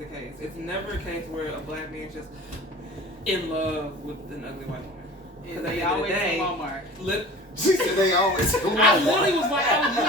the case. It's never a case where a black man just in love with an ugly white woman. Because they always in Walmart. She said they always in Walmart. I literally was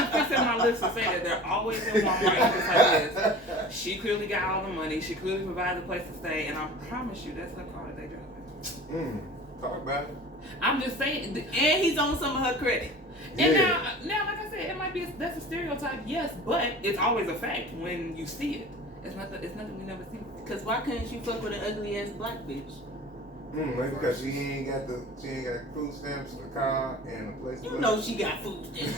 fixing my lips to say that they're always in Walmart and just like this. She clearly got all the money. She clearly provided a place to stay, and I promise you, that's her car that they drive. Talk about it. I'm just saying, and he's on some of her credit. And now, like I said, it might be that's a stereotype, yes, but it's always a fact when you see it. It's nothing we never see. Because why couldn't you fuck with an ugly ass black bitch? Maybe because she ain't got food stamps, the car, and a place to live. You know she got food stamps.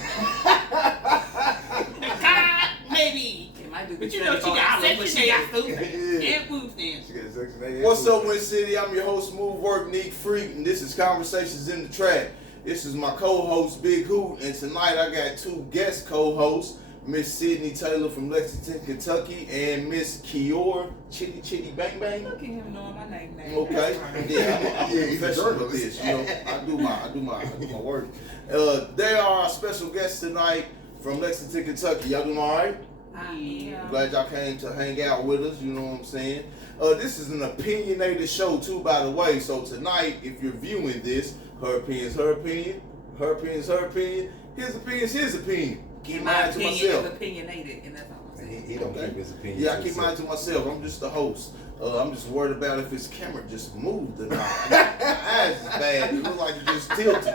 The car, maybe. It might be, but you know she got Section 8 and food stamps. She got Section 8. What's up, Win City? I'm your host, Smooth Work, Neek Freak, and this is Conversations in the Track. This is my co-host, Big Hoot, and tonight I got two guest co-hosts, Miss Sydney Taylor from Lexington, Kentucky, and Miss Keyora, Chitty Bang Bang. Look at him knowing my name. Okay, yeah, I'm a professional with this. You know, I do my work. They are our special guests tonight from Lexington, Kentucky. Y'all doing all right? Yeah. Glad y'all came to hang out with us. You know what I'm saying? This is an opinionated show too, by the way. So tonight, if you're viewing this, her opinion's her opinion, her opinion's her opinion, his opinion's his opinion. Keep mine to myself. Is opinionated, and that's all I'm saying. He don't keep his opinion. Yeah, I keep mine to myself. I'm just the host. I'm just worried about if his camera just moved or not. My eyes is bad. It looks like it just tilted.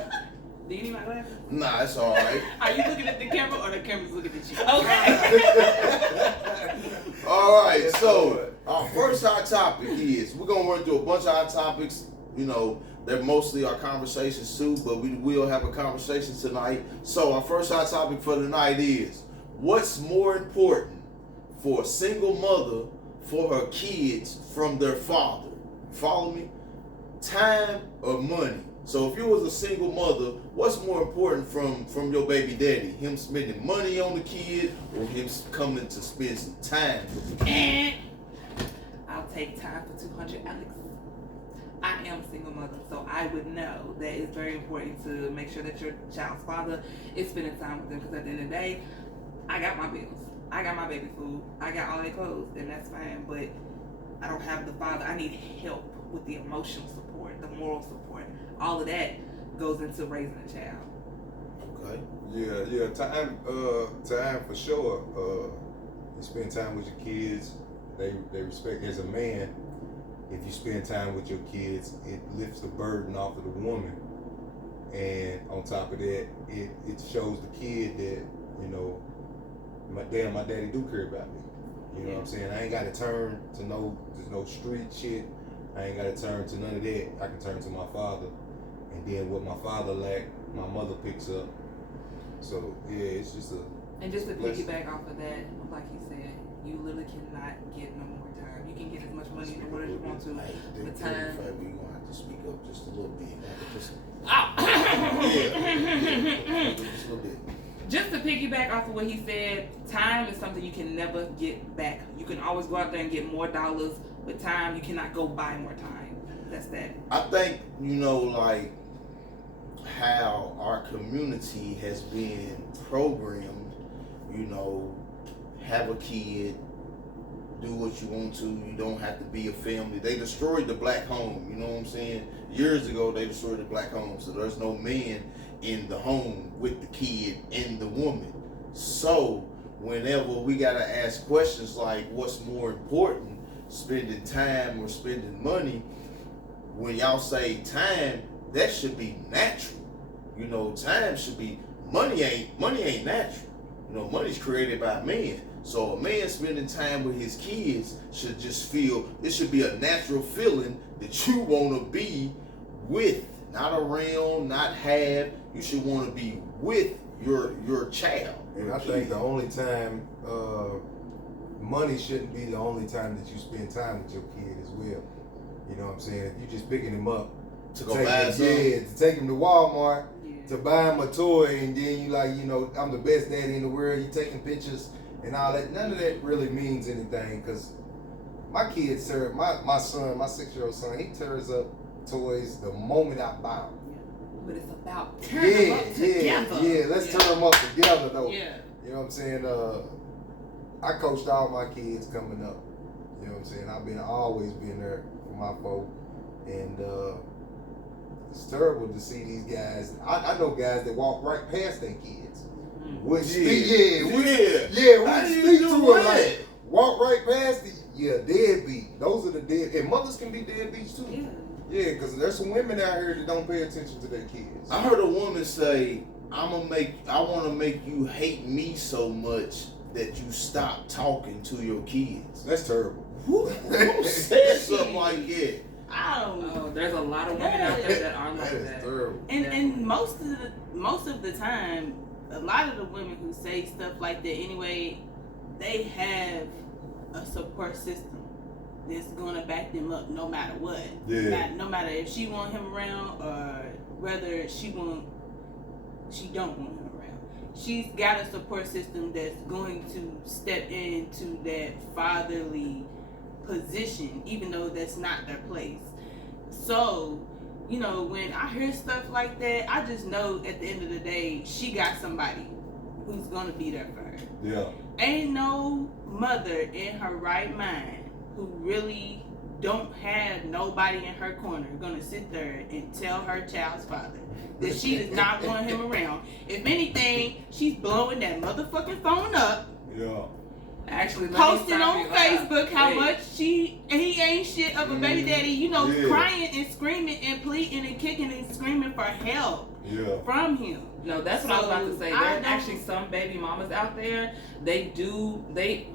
Do you need my glasses? Nah, it's all right. Are you looking at the camera or the camera's looking at you? Okay. All right, so our first hot topic is, we're going to run through a bunch of hot topics. You know, they're mostly our conversations too, but we will have a conversation tonight. So our first hot topic for tonight is, what's more important for a single mother for her kids from their father? Follow me? Time or money? So if you was a single mother, what's more important from your baby daddy? Him spending money on the kid or him coming to spend some time with the kid? I'll take time for 200, Alex. I am a single mother, so I would know that it's very important to make sure that your child's father is spending time with them, because at the end of the day, I got my bills. I got my baby food. I got all their clothes, and that's fine, but I don't have the father. I need help with the emotional support, the moral support. All of that goes into raising a child. Okay. Yeah, time for sure. You spend time with your kids, they respect. As a man, if you spend time with your kids, it lifts the burden off of the woman, and on top of that, it shows the kid that, you know, my daddy do care about me. You know what I'm saying? I ain't got to turn to no street shit. I ain't got to turn to none of that. I can turn to my father, and then what my father lacked, my mother picks up. So yeah, it's just a. And just to piggyback off of that, like you said, you literally cannot get no more time. You can get as much money in the world as you want to. The time. We're gonna have to speak up just a little bit. Just a little bit. Just to piggyback off of what he said, time is something you can never get back. You can always go out there and get more dollars. With time, you cannot go buy more time. That's that. I think, you know, like how our community has been programmed, you know, have a kid, do what you want to, you don't have to be a family. They destroyed the black home, you know what I'm saying? Years ago, they destroyed the black home, so there's no man in the home with the kid and the woman. So whenever we gotta ask questions like, what's more important, spending time or spending money, when y'all say time, that should be natural. You know, time should be, money ain't natural. You know, money's created by men. So a man spending time with his kids should just feel, it should be a natural feeling that you want to be with, not around, not have. You should want to be with your child. And I think the only time, money shouldn't be the only time that you spend time with your kid as well. You know what I'm saying? If you just picking him up to go buy something, to take him to Walmart, to buy him a toy, and then you like, you know, I'm the best daddy in the world. You taking pictures and all that. None of that really means anything, because my kids tear, my son, my 6-year-old son, he tears up toys the moment I buy them. But it's about tearing them up together. Yeah, let's tear them up together though. Yeah. You know what I'm saying? I coached all my kids coming up, You know what I'm saying? I've always been there for my folk, and it's terrible to see these guys. I know guys that walk right past their kids. Wouldn't speak to them like walk right past the deadbeat. Those are the dead, and mothers can be deadbeats too. Yeah, because there's some women out here that don't pay attention to their kids. I heard a woman say, I want to make you hate me so much that you stop talking to your kids. That's terrible. Who said something like that? I don't know. There's a lot of women out there that are like that. That is terrible. And most of the time, a lot of the women who say stuff like that anyway, they have a support system that's gonna back them up no matter what. Yeah. No matter if she want him around or whether she don't want him around. She's got a support system that's going to step into that fatherly position, even though that's not their place. So, you know, when I hear stuff like that, I just know at the end of the day, she got somebody who's gonna be there for her. Yeah. Ain't no mother in her right mind who really don't have nobody in her corner gonna sit there and tell her child's father that she does not want him around. If anything, she's blowing that motherfucking phone up. Yeah. Actually, Posting on Facebook how much he ain't shit of a baby daddy, you know, crying and screaming and pleading and kicking and screaming for help from him. No, that's what I was about to say. There's actually some baby mamas out there, they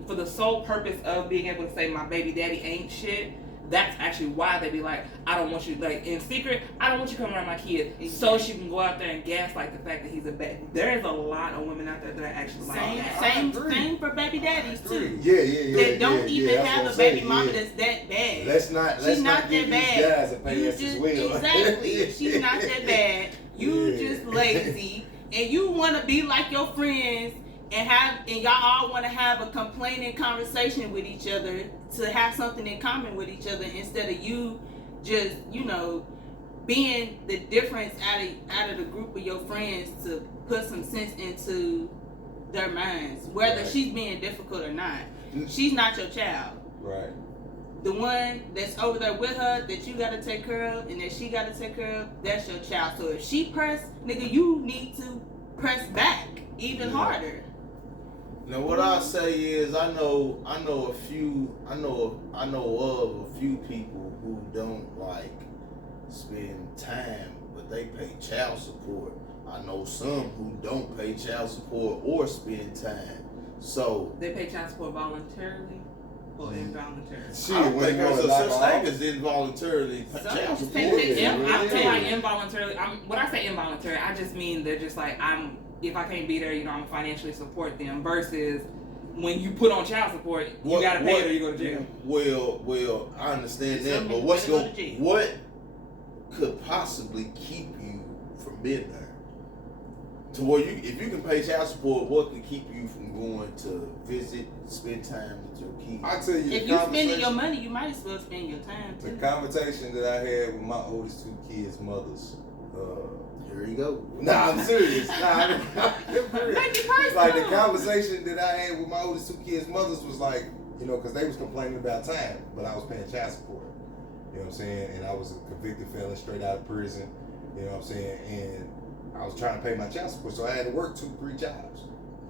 for the sole purpose of being able to say my baby daddy ain't shit, that's actually why they be like, I don't want you, like, in secret, I don't want you coming around my kid, so she can go out there and gaslight the fact that he's a bad. There's a lot of women out there that are actually like that. Same for baby daddies too. Yeah. That don't even have a baby mama that's that bad. Let's not that bad. You just exactly. She's not that bad. You just lazy, and you want to be like your friends. And y'all all want to have a complaining conversation with each other to have something in common with each other instead of you just, you know, being the difference out of the group of your friends to put some sense into their minds, whether she's being difficult or not. She's not your child. Right. The one that's over there with her that you got to take care of and that she got to take care of, that's your child. So if she press, nigga, you need to press back even harder. Now what I say is I know of a few people who don't like spend time, but they pay child support. I know some who don't pay child support or spend time. So they pay child support voluntarily or involuntarily. I don't think there's a such thing as involuntarily child support. I'm saying involuntarily. When I say involuntary, I just mean they're just like if I can't be there, you know, I'm financially support them. Versus when you put on child support, you gotta pay it or you go to jail. Well, I understand that, but what could possibly keep you from being there? To where if you can pay child support, what could keep you from going to visit, spend time with your kids? I tell you, if you're spending your money, you might as well spend your time too. The conversation that I had with my oldest two kids' mothers. Here you go. Nah, I'm serious. Make it personal. Like the conversation that I had with my oldest two kids' mothers was like, you know, because they was complaining about time, but I was paying child support. You know what I'm saying? And I was a convicted felon straight out of prison. You know what I'm saying? And I was trying to pay my child support, so I had to work 2-3 jobs. You know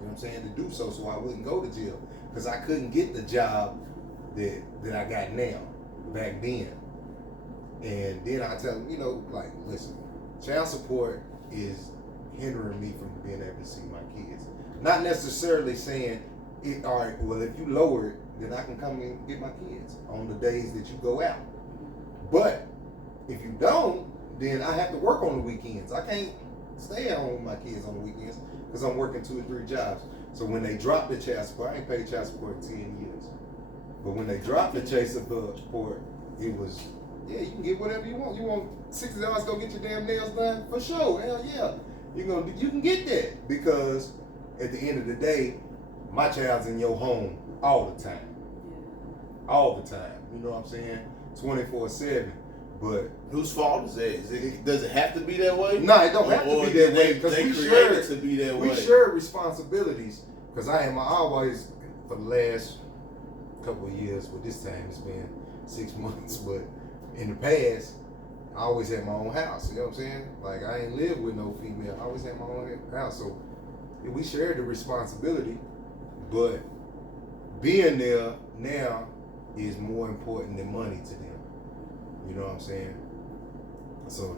what I'm saying? To do so I wouldn't go to jail because I couldn't get the job that I got now back then. And then I tell them, you know, like, listen. Child support is hindering me from being able to see my kids. Not necessarily saying, all right, well, if you lower it, then I can come and get my kids on the days that you go out. But if you don't, then I have to work on the weekends. I can't stay at home with my kids on the weekends because I'm working 2 or 3 jobs. So when they drop the child support, I ain't paid child support in 10 years. But when they dropped the child support, it was, yeah, you can get whatever you want. You want $60 to go get your damn nails done? For sure, hell yeah. You can get that because at the end of the day, my child's in your home all the time. All the time. You know what I'm saying? 24/7. But whose fault is that? Does it have to be that way? No, it don't have to be that way because we share to be that way. We share responsibilities because I always for the last couple of years, but this time it's been 6 months. But in the past, I always had my own house. You know what I'm saying? Like, I ain't lived with no female. I always had my own house. So we shared the responsibility, but being there now is more important than money to them. You know what I'm saying? So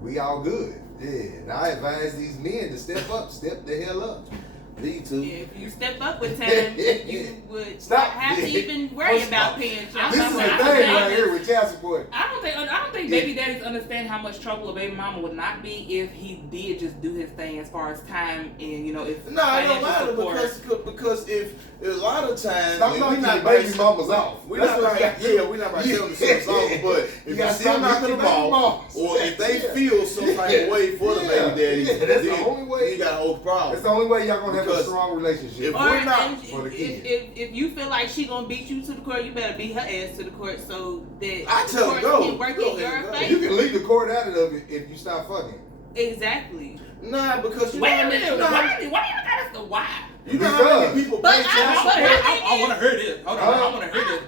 we all good. Yeah. And I advise these men to step the hell up. Me too. If you step up with time, you would not have to even worry about paying child This is the support. thing right here with child support. I don't think baby daddies understand how much trouble a baby mama would not be if he did just do his thing as far as time and if No, it don't matter support. because if a lot of times Stop knocking the baby mamas off. We're not about to tell them to set us off, but if you still knocking them off, or if they feel some type of way for the baby daddy, that's the only way you got a whole problem. That's the only way y'all gonna have a strong relationship. If you feel like she gonna beat you to the court, you better beat her ass to the court so that I the tell court her, can work in your favor. You can leave the court out of it if you stop fucking. Exactly. Nah, because you Wait a know, minute. Why you got us the why? You know how many people But pay child support? I want to hear this. Hold on. I want to hear this.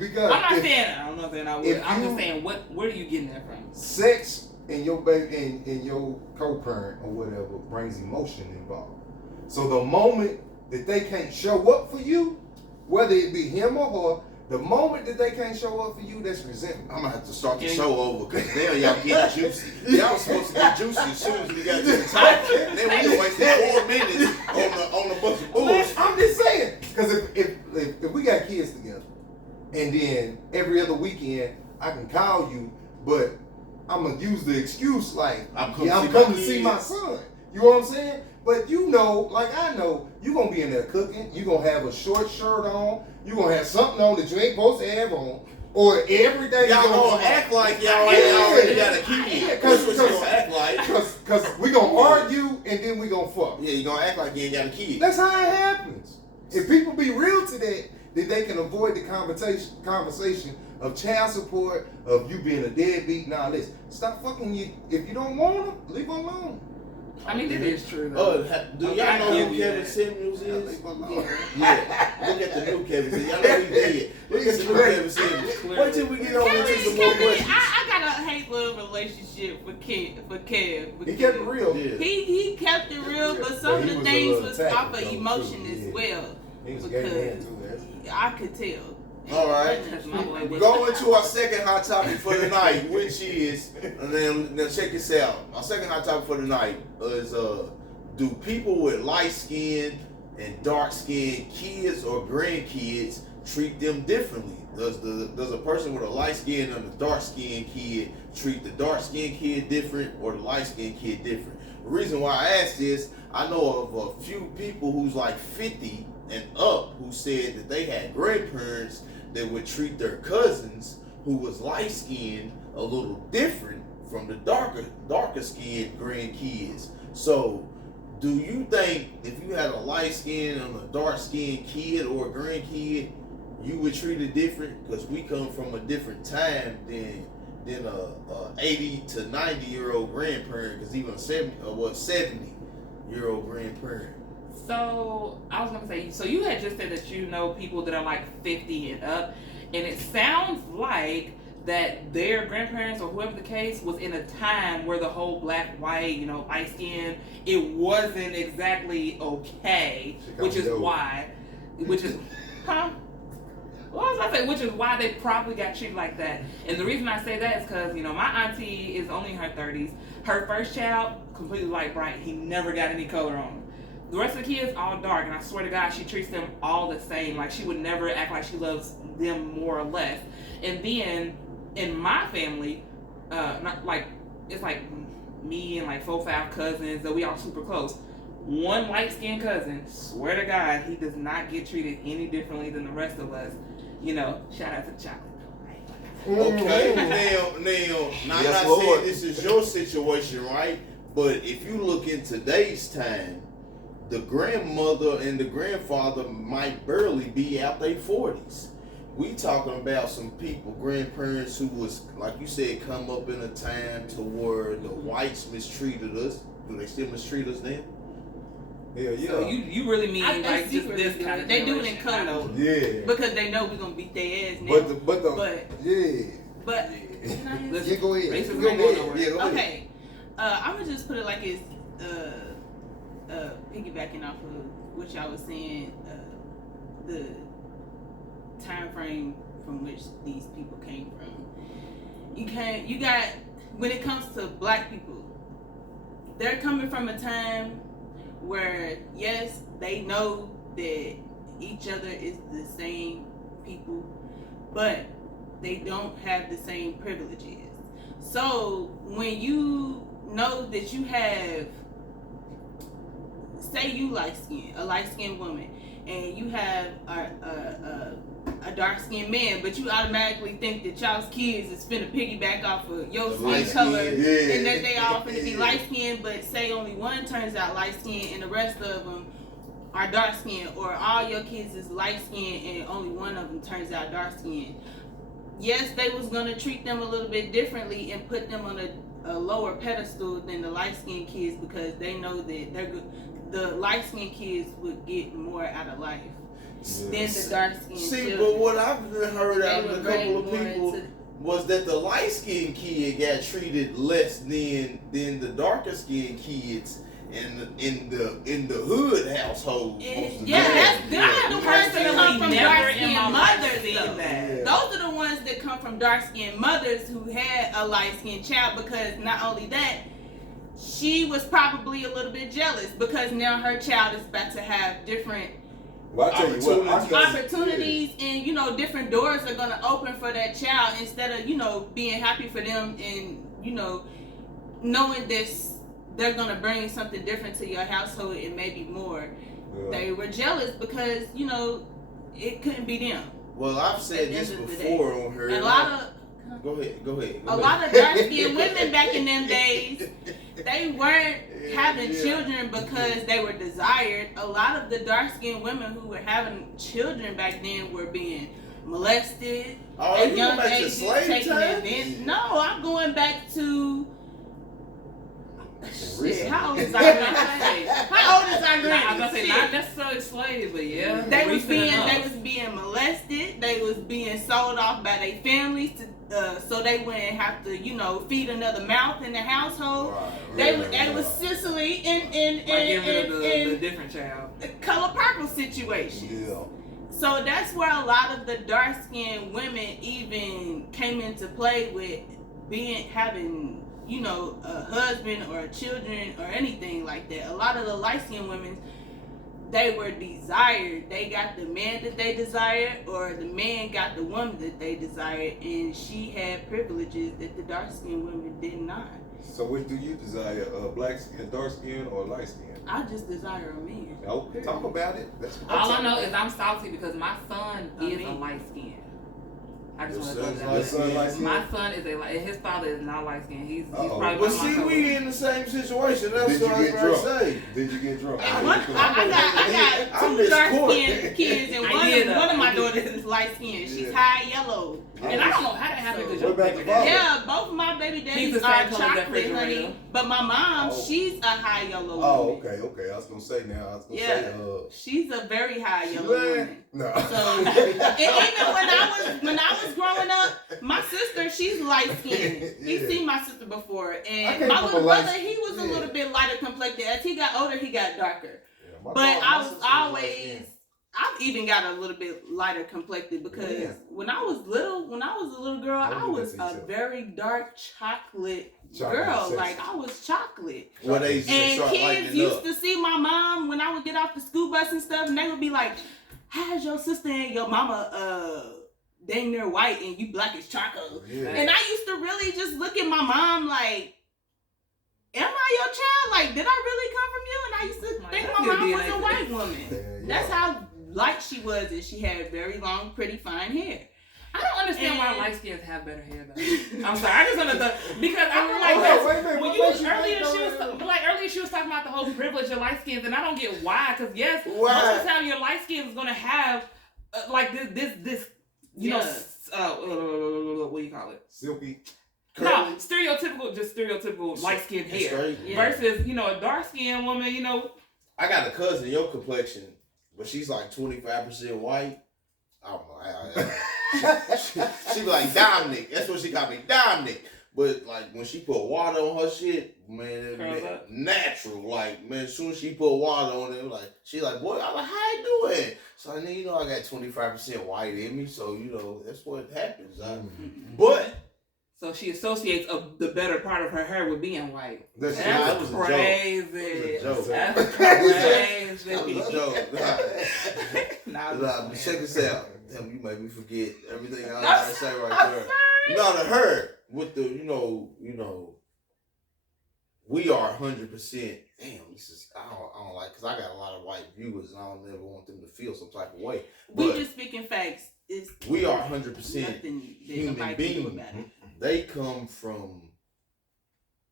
Because I'm not saying I would. I'm just saying where are you getting that from? sex and your baby and your co-parent or whatever brings emotion involved. So the moment that they can't show up for you, whether it be him or her, the moment that they can't show up for you, that's resentment. I'm gonna have to start the show over because now y'all get juicy. Y'all was supposed to get juicy as soon as we got to the top. Then we just wasted 4 minutes on a bunch of bullshit. I'm just saying, because if we got kids together, and then every other weekend I can call you, but I'm gonna use the excuse like I'm coming to see my son. You know what I'm saying? But like I know, you gonna be in there cooking. You gonna have a short shirt on. You gonna have something on that you ain't supposed to have on. Or every day y'all gonna act like y'all ain't already got a kid. That's what you gonna act like. Cause we gonna argue and then we gonna fuck. Yeah, you gonna act like you ain't got a kid. That's how it happens. If people be real to that, then they can avoid the conversation of child support, of you being a deadbeat and all this. Stop fucking you. If you don't want them, leave them alone. I mean, it is true though. Do y'all know who Kevin Samuels is? Yeah. Look at the new Kevin Samuels. Y'all know he did. Look at the new Kevin Samuels. Wait till we get on into some more questions. I got a hate-love relationship with Kev. He kept it real. Yeah. He kept it real, but some of the things was off of emotion as well. He was a gay man too, man. I could tell. All right. Going to our second hot topic for the night, which is, and then check this out. Our second hot topic for the night is, do people with light skin and dark skin kids or grandkids treat them differently? Does a person with a light skin and a dark skin kid treat the dark skin kid different or the light skin kid different? The reason why I asked this, I know of a few people who's like 50 and up who said that they had grandparents that would treat their cousins who was light skinned a little different from the darker skinned grandkids. So do you think if you had a light skinned and a dark skinned kid or a grandkid, you would treat it different? Because we come from a different time than a 80 to 90 year old grandparent, because even a 70 year old grandparent. So I was gonna say, so you had just said that you know people that are like 50 and up, and it sounds like that their grandparents or whoever the case was in a time where the whole black, white, light skin, it wasn't exactly okay, which is why they probably got treated like that. And the reason I say that is because, my auntie is only in her 30s. Her first child, completely light bright. He never got any color on him. The rest of the kids, all dark. And I swear to God, she treats them all the same. Like, she would never act like she loves them more or less. And then, in my family, it's like me and like 4-5 cousins that we all super close. One light-skinned cousin, swear to God, he does not get treated any differently than the rest of us. Shout out to the chocolate. Okay, now I'm not saying this is your situation, right? But if you look in today's time, the grandmother and the grandfather might barely be out their 40s. We talking about some people, grandparents who was, like you said, come up in a time to where the whites mistreated us. Do they still mistreat us then? Hell yeah. So you really mean I like just this kind of they do it in generation. code. Yeah. Because they know we're gonna beat their ass now. But But can I yeah, go ahead. Racism Go ain't going ahead. nowhere. Yeah, go ahead. Okay. I'm gonna just put it like it's piggybacking off of what y'all was saying, the time frame from which these people came from. You got when it comes to black people, they're coming from a time where yes, they know that each other is the same people, but they don't have the same privileges. So when you know that you have, say you a light-skinned woman, and you have a dark-skinned man, but you automatically think that y'all's kids is finna piggyback off of your skin color, and that they all finna be light-skinned, but say only one turns out light-skinned and the rest of them are dark-skinned, or all your kids is light-skinned and only one of them turns out dark-skinned. Yes, they was gonna treat them a little bit differently and put them on a lower pedestal than the light-skinned kids, because they know that they're good. The light-skinned kids would get more out of life than the dark-skinned children. But what I've heard out of a couple of people was that the light-skinned kid got treated less than the darker-skinned kids in the hood household. That's the ones that come from dark-skinned mothers. that. Those are the ones that come from dark-skinned mothers who had a light-skinned child, because not only that, she was probably a little bit jealous because now her child is about to have different opportunities, and different doors are going to open for that child, instead of being happy for them and knowing this, they're going to bring something different to your household and maybe more. They were jealous because it couldn't be them. Well, I've said this before on her. A lot of Go ahead. A lot of dark-skinned women back in them days, they weren't having children because they were desired. A lot of the dark-skinned women who were having children back then were being molested at young ages, taking advantage. No, I'm going back to shit. How old is our granny? How old is our granny? I was gonna say not necessarily slaves, but yeah. They was being molested. They was being sold off by their families so they wouldn't have to, feed another mouth in the household. They was Sicily in the different child. Color Purple situation. Yeah. So that's where a lot of the dark-skinned women even came into play with having a husband or children or anything like that. A lot of the light-skinned women, they were desired. They got the man that they desired, or the man got the woman that they desired, and she had privileges that the dark-skinned women did not. So which do you desire, black skin, dark skin, or light skin? I just desire a man. Oh, talk about it. All I know is I'm salty because my son is a light skin. I just want to throw that out. My son is his father is not light skinned. He's probably Well, see, we in the same situation. That's what I was trying to say. Did you get drunk? I got two dark-skinned kids, and one of my daughters is light-skinned. She's high yellow. And I don't know how that happened. Yeah, both of my baby daddies are chocolate, honey. But my mom, she's a high yellow woman. Oh, okay. I was gonna say she's a very high yellow woman. No. So, and even when I was growing up, my sister, she's light skinned. He's seen my sister before, and my little brother, he was a little bit lighter complected. As he got older, he got darker. Yeah, but I was always. I've even got a little bit lighter complected because when I was a little girl, I was a very dark chocolate girl. Like I was chocolate. And kids used to see my mom when I would get off the school bus and stuff, and they would be like, "How's your sister and your mama dang near white and you black as charcoal?" Yeah. And I used to really just look at my mom like, "Am I your child? Like, did I really come from you?" And I used to think my mom was a white woman. That's how light she was, and she had very long, pretty, fine hair. I don't understand why light skins have better hair though. I'm sorry, I just understand because I feel like earlier she was talking about the whole privilege of light skins, and I don't get why. Because most of the time your light skin is gonna have like this what do you call it? Silky. No, stereotypical light skin hair versus a dark skinned woman. I got a cousin, your complexion, but she's like 25% white. I don't know. She be like Dominic. That's what she got me, Dominic. But like when she put water on her shit, man, natural. Like man, as soon as she put water on it, like she like, boy, I'm like, how you doing? So I mean, I got 25% white in me, so that's what happens. But so she associates the better part of her hair with being white. That's crazy. That was a joke. That's crazy. That was a joke. Nah, check this out. Damn, you made me forget everything I was about to say right there. To her with the we are 100%. Damn, this is I don't like because I got a lot of white viewers and I don't ever want them to feel some type of way. We just speaking facts. We are 100% human beings. They come from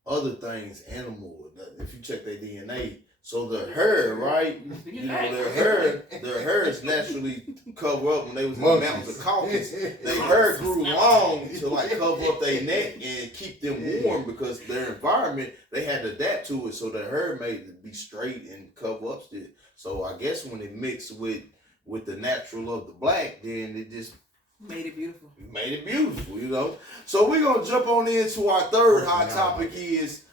other things, animal. If you check their DNA, so their hair, right? Their hair is naturally cover up when they was in the mountains of Caucasus. Their hair grew long to like cover up their neck and keep them warm because their environment they had to adapt to it. So their hair made it be straight and cover up still. So I guess when it mixed with the natural of the black, then it just made it beautiful. So we're gonna jump on into our third hot topic is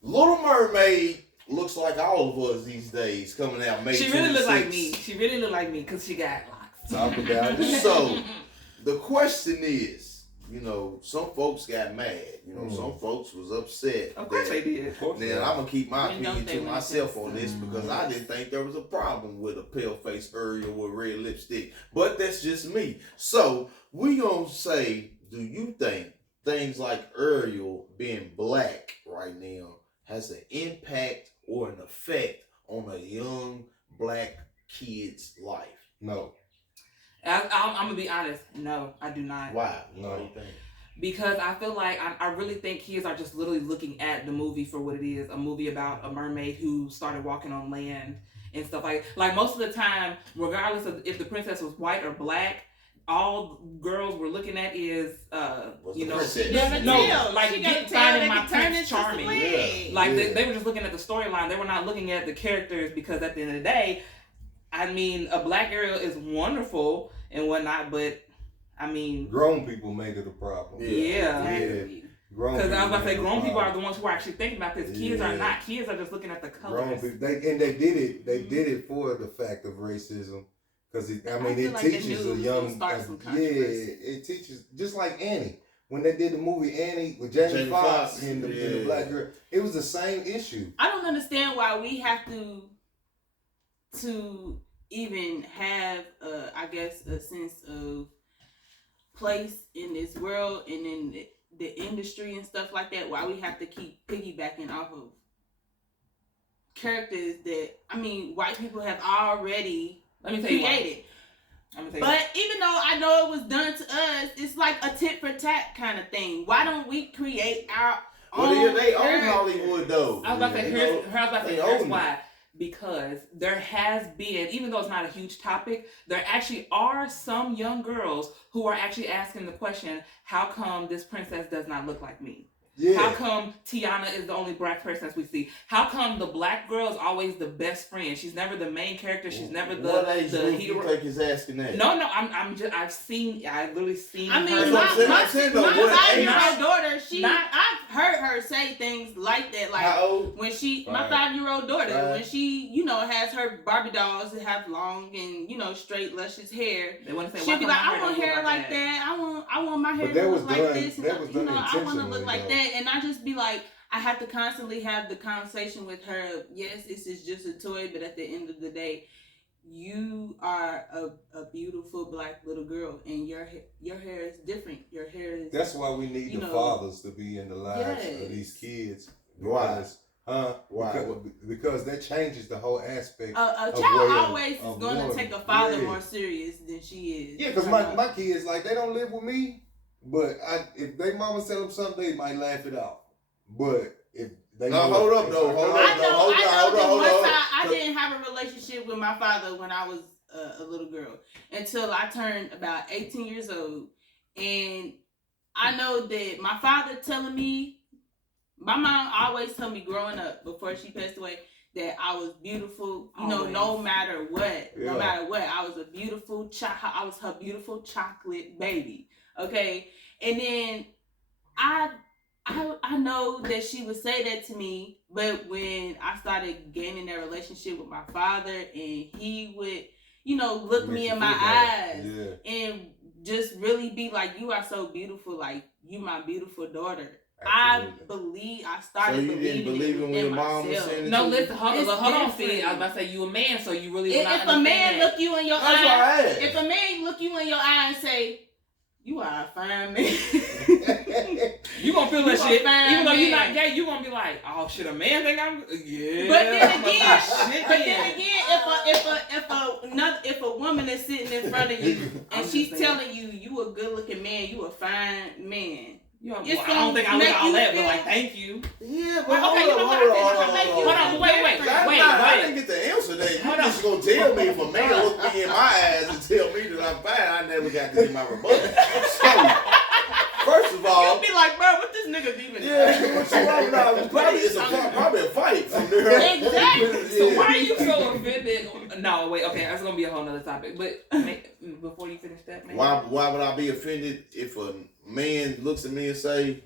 Little Mermaid. Looks like all of us these days coming out May 26th. She really look like me because she got locks. Talk about it. So the question is, some folks got mad. Some folks was upset. Of course they did. Then I'm gonna keep my opinion to myself on this because I didn't think there was a problem with a pale faced Ariel with red lipstick. But that's just me. So we gonna say, do you think things like Ariel being black right now has an impact or an effect on a young black kid's life? No. I'm gonna be honest. No, I do not. Why? No. What do you think? Because I feel like I really think kids are just literally looking at the movie for what it is, a movie about a mermaid who started walking on land and stuff like most of the time, regardless of if the princess was white or black, all girls were looking at is finding my Prince Charming. Yeah. Like they were just looking at the storyline. They were not looking at the characters because at the end of the day, I mean, a black Ariel is wonderful and whatnot, but I mean, grown people made it a problem. Yeah. Because I was about to say, grown people are the ones who are actually thinking about this. Kids are not. Kids are just looking at the colors. Grown people, they did it. They did it for the fact of racism. Because it teaches a young. It teaches just like Annie. When they did the movie Annie with Jamie Foxx and the black girl, it was the same issue. I don't understand why we have to even have a sense of place in this world and in the industry and stuff like that. Why we have to keep piggybacking off of characters that white people have already created. But even though I know it was done to us, it's like a tit for tat kind of thing. Why don't we create our own? They own Hollywood though. I was about to say, here's why. Because there has been, even though it's not a huge topic, there actually are some young girls who are actually asking the question, how come this princess does not look like me? Yeah. How come Tiana is the only black princess we see? How come the black girl is always the best friend? She's never the main character. She's never the hero. You think is asking that? No, I've literally seen. My 5-year-old daughter, I've heard her say things like that. Like how old? When my 5-year-old daughter, when she, has her Barbie dolls that have long and straight luscious hair, she'll be like, I want hair like that. I want my hair to look like this. And I want to look like that. And I just be like, I have to constantly have the conversation with her. Yes, this is just a toy, but at the end of the day, you are a beautiful black little girl, and your hair is different. Your hair is. That's why we need the fathers to be in the lives of these kids. Why? Because that changes the whole aspect. A child always is going to take a father more serious than she is. Yeah, because my kids, they don't live with me. But if they mama tell them something, they might laugh it off. But if they hold up. I didn't have a relationship with my father when I was a little girl until I turned about 18 years old, and I know that my father telling me, my mom always told me growing up before she passed away, that I was beautiful, Always. no matter what. Yeah. No matter what. I was a beautiful I was her beautiful chocolate baby. Okay? And then I know that she would say that to me, but when I started gaining that relationship with my father and he would, look me in my eyes and just really be like, you are so beautiful, like you my beautiful daughter. Absolutely. I started So you didn't believe it when your mom was saying it? No, to you? listen, hold on, Sid. different. I was about to say you a man, so you really will not If a understand man that. look you in your That's what I eye, asked. if a man look you in your eye and say, you are a fine man. You gonna feel that You a shit, fine even though you're man. not gay. You gonna be like, oh shit, a man think I'm yeah. But then again, shit, if a woman is sitting in front of you and I'm she's just saying. telling you a good looking man, you a fine man. I don't think I look all that, but like, thank you. Yeah, but Well, hold okay, on, you know what? hold on. Hold on, wait. I didn't get the answer there. You just gonna tell me if a man look me in my eyes and tell me that I'm fine, I never got to get my rebuttal. So, first of all, You'll be like, bro, what this nigga even? yeah, what you want now? It's probably a fight from there. Exactly. So why are you so offended? No, wait, okay, that's gonna be a whole nother topic. But before you finish that, man. Why would I be offended if a man looks at me and say,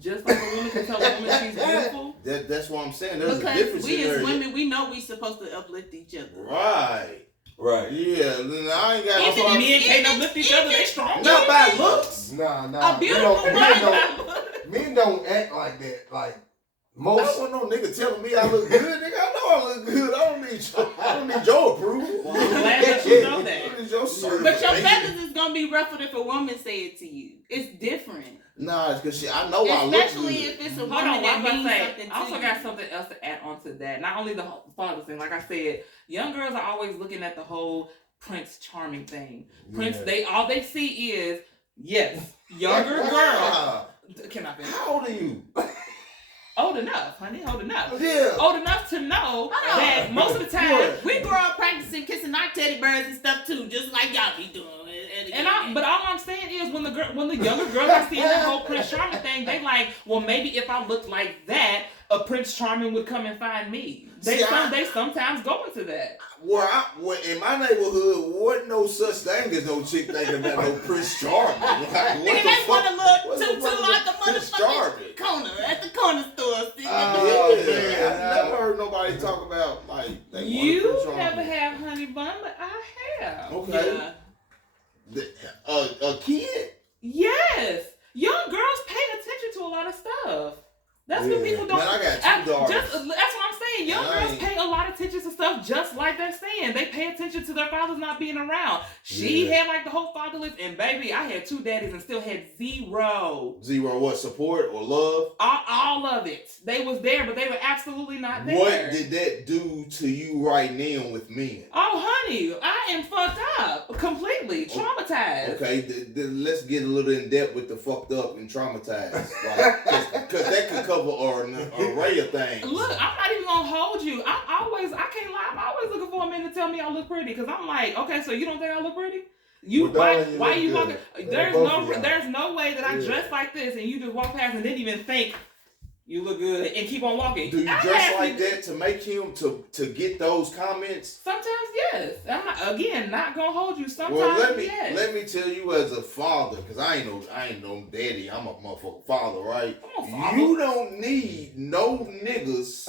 just like a woman can tell a woman she's beautiful? that's what I'm saying. There's a Because difference we in there. as women, we know we supposed to uplift each other. Right. Right. Yeah, then I ain't got Also, Even if- men can't even- uplift each other, they strong. not by looks. Nah. A beautiful Men don't act like that. Like I most. don't want no nigga telling me I look good, nigga. I know I look good. I don't need your approval. Well, I'm glad that you know I that. don't need your But your certification. feathers is gonna be ruffled if a woman say it to you. It's different. Nah, it's cause I know I look Especially good. if it's a Hold woman on, what that I'm about to means say. something to I also you. got something else to add on to that. Not only the whole father thing, like I said, young girls are always looking at the whole Prince Charming thing. Prince, all they see is younger girl. Can I finish? How old are you? Old enough, honey. Old enough. Yeah. Old enough to know that most of the time. What? We grew up practicing kissing our teddy bears and stuff too, just like y'all be doing. But all I'm saying is when the younger girls are seeing that whole Prince Charming thing, they like, well, maybe if I looked like that, a Prince Charming would come and find me. They sometimes go into that. Where in my neighborhood, wasn't no such thing as no chick thinking about no Prince Charming. Like, what Nigga, the they fuck? wanna look What the too fuck like a is Prince Charming? motherfucking corner at the corner store. Oh, Yeah, man. I never heard nobody talk about like they want a You Prince Charming. never have honey bun, but I have. Okay. A kid? Yes, young girls pay attention to a lot of stuff. That's what people don't. Man, I got two daughters. That's what I'm saying. Young girls pay a lot of attention to stuff, just like they're saying. They pay attention to their fathers not being around. She had like the whole fatherless, and baby, I had 2 daddies and still had zero. Zero what? Support or love? All of it. They was there, but they were absolutely not there. What did that do to you right now with men? Oh, honey, I am fucked up, completely traumatized. Okay, let's get a little in depth with the fucked up and traumatized, like, because that could cover an array of things. Look, I'm not even gonna hold you. I can't lie. I'm always looking for a man to tell me I look pretty, because I'm like, okay, so you don't think I look pretty? Well, darling, Why you you look walking? good. There's There's no way that I dress like this and you just walk past and didn't even think you look good and keep on walking. Do you dress like that to make him to get those comments? Sometimes yes. I'm not gonna hold you. Sometimes Well, yes. let me tell you as a father, because I ain't no daddy. I'm a motherfucking father, right? I'm a father. You don't need no niggas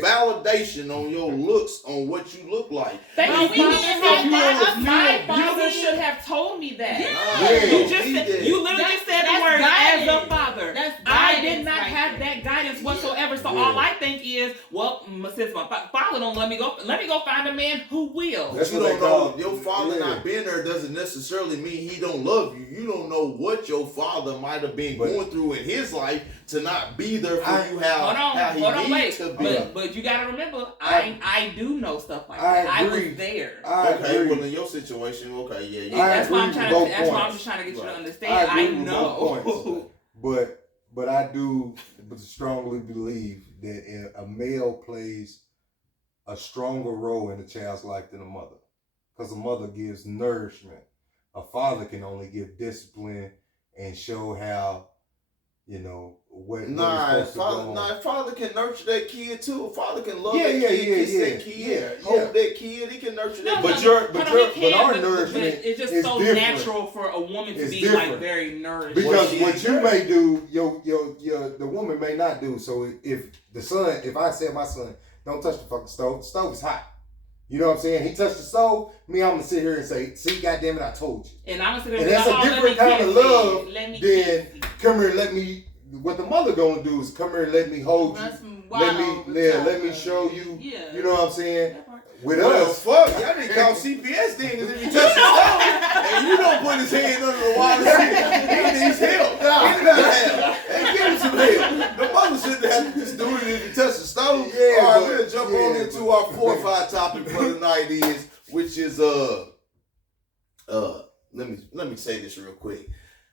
validation on your looks, on what you look like. Thank Well, you. we need to have that. My father Beauty. should have told me that. Yeah. You literally just said the That's word as a guidance. father. That's I did guidance not right have there. that guidance whatsoever. So Yeah. all I think is, well, since my father don't let me go find a man who will. That's You what don't they know call- your father yeah. not being there doesn't necessarily mean he don't love you. You don't know what your father might have been But- going through in his life to not be there for you Hold how he on, needs wait. to be. But you gotta remember, I do know stuff like I that. I agree. was there. I Okay, agree. well in your situation, okay, yeah, I That's why I'm agree trying with to. both That's why I'm points. just trying to get you to Right. understand. I I agree with know. both points. But I do strongly believe that a male plays a stronger role in a child's life than a mother, because a mother gives nourishment. A father can only give discipline and show how You know what? Father can nurture that kid too. A father can love that kid, kiss that kid, hold that kid. He can nurture that. But our nourishment it's just is so different. natural for a woman to be different. like very nourished. Because what you may do, the woman may not do. So if I said my son, don't touch the fucking stove. The stove is hot. You know what I'm saying? He touched the stove. Me, I'm gonna sit here and say, "See, goddamn it, I told you." And I'm gonna sit there and that's like, a different kind of love than come here, let me. What the mother gonna do is come here and let me hold you. Let me show you. Yeah. You know what I'm saying? With us, fuck, y'all didn't call CPS then because if you touch the stove and you don't put his hand under the water seat, he needs help. Get him help. Hey, give him some help. The mother shouldn't have to just do it if you touch the stove. Yeah, all right, we'll jump on into our 4 or 5 topic for the night which is let me say this real quick.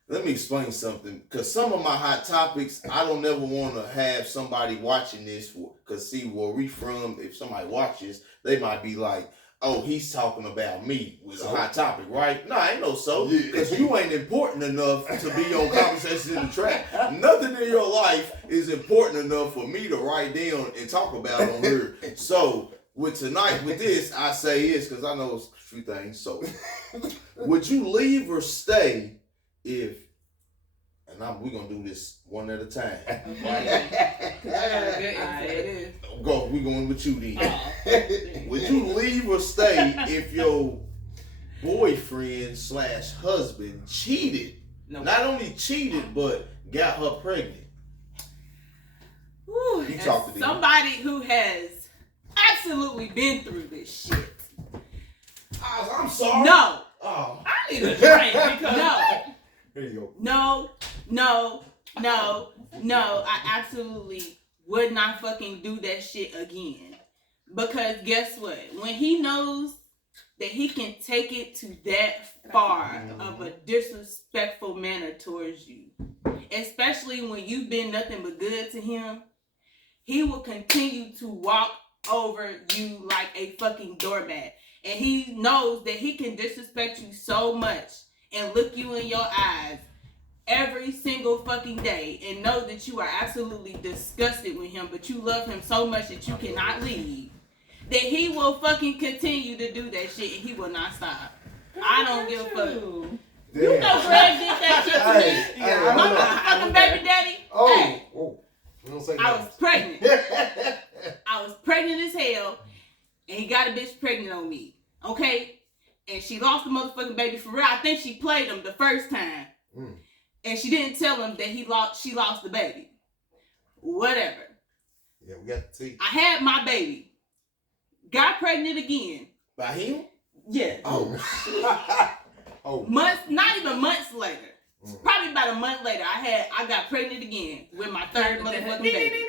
Let me explain something, because some of my hot topics, I don't ever want to have somebody watching this, because see, where we from, if somebody watches, they might be like, oh, he's talking about me with a hot topic, right? No, I ain't no so, because you ain't important enough to be on Conversations in the Trap. Nothing in your life is important enough for me to write down and talk about on here. So, with this, I say this, because I know a few things. So, would you leave or stay if, and we're going to do this one at a time. We're going with you then. Would you leave or stay if your boyfriend / husband cheated? No. Not only cheated, but got her pregnant. Whew, you talk to somebody who has absolutely been through this shit. I'm sorry. No. Oh. I need a drink because no. Here you go. No. I absolutely would not fucking do that shit again. Because guess what? When he knows that he can take it to that far of a disrespectful manner towards you, especially when you've been nothing but good to him, he will continue to walk over you like a fucking doormat. And he knows that he can disrespect you so much and look you in your eyes every single fucking day and know that you are absolutely disgusted with him, but you love him so much that you cannot leave, that he will fucking continue to do that shit and he will not stop. I don't give a fuck. Damn. You know Greg did that shit to me. My motherfucking baby daddy. I was pregnant. I was pregnant as hell, and he got a bitch pregnant on me. Okay? And she lost the motherfucking baby for real. I think she played him the first time. And she didn't tell him that she lost the baby. Whatever. Yeah, we got to see. I had my baby. Got pregnant again. By him? Yeah. Not even months later. Probably about a month later, I got pregnant again with my third motherfucking baby.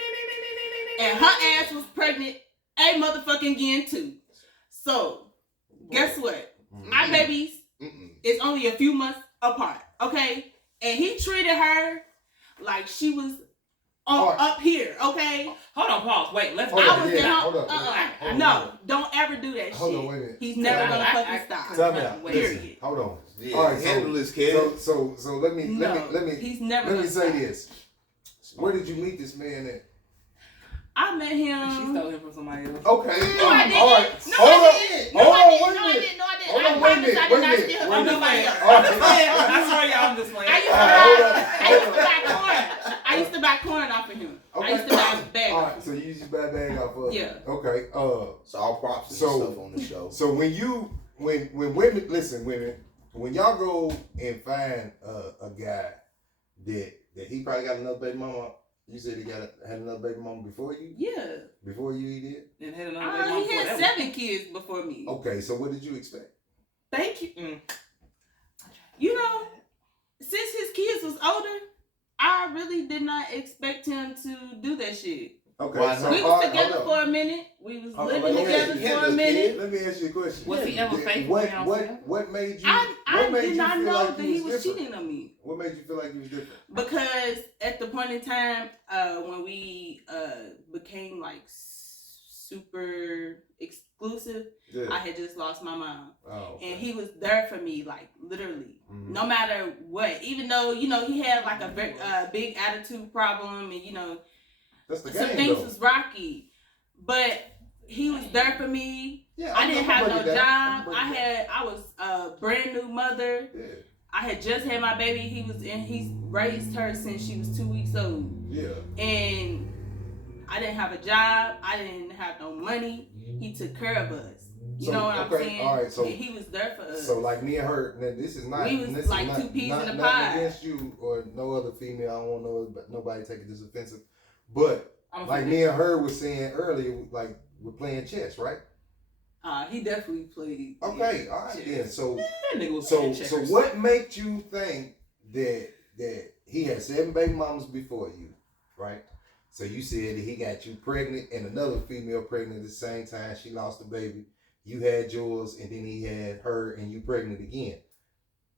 And her ass was pregnant a motherfucking again too. So, guess what? My babies is only a few months apart, okay? And he treated her like she was up here, okay? Hold on, pause. Wait, let's hold on. No, don't ever do that shit. Hold on, wait a minute. He's never gonna fucking stop. Tell me out. Period. Hold on. Yeah, all right, handle this, kid. So let me He's never let me say stop. this. Where did you meet this man at? I met him. She stole him from somebody else. Okay. No, I didn't. All right. Hold on, wait a minute. I promise I did not steal him from nobody else. I'm sorry, y'all. I'm just playing. I used to buy corn off of him. Okay. I used to buy bag. All right, so you used to buy bag off of him. Yeah. Okay. So all props and stuff on the show. So when women when y'all go and find a guy that he probably got another baby mama. You said he had another baby mama before you? Yeah. Before you, he did? And had another baby mama. He had 7 kids before me. Okay, so what did you expect? Thank you. You know, since his kids was older, I really did not expect him to do that shit. Okay, we was together for a minute. We was living together for a minute. Let me ask you a question. Was he ever faithful? What made you? I did not know that he was cheating on me. What made you feel like he was different? Because at the point in time when we became like super exclusive, Yeah. I had just lost my mom. Oh, okay. And he was there for me, like literally, Mhm. no matter what. Even though he had like a very big attitude problem, and That's the some game, things though. was rocky, but he was there for me. Yeah, I didn't have no job. I I was a brand new mother. Yeah. I had just had my baby. He's raised her since she was 2 weeks old. Yeah. And I didn't have a job. I didn't have no money. He took care of us. You know what I'm saying? All right, so and he was there for us. So like me and her, now this is not. We was this like is not, two peas not, in a nothing pie. against you or no other female. I don't want nobody taking this offensive, but like me and her was saying earlier, like we're playing chess, right? He definitely played. Okay, all right chess. then. So That nigga was so playing so checkers. what makes you think that he had 7 baby mamas before you, right? So you said that he got you pregnant and another female pregnant at the same time. She lost the baby. You had yours, and then he had her, and you pregnant again.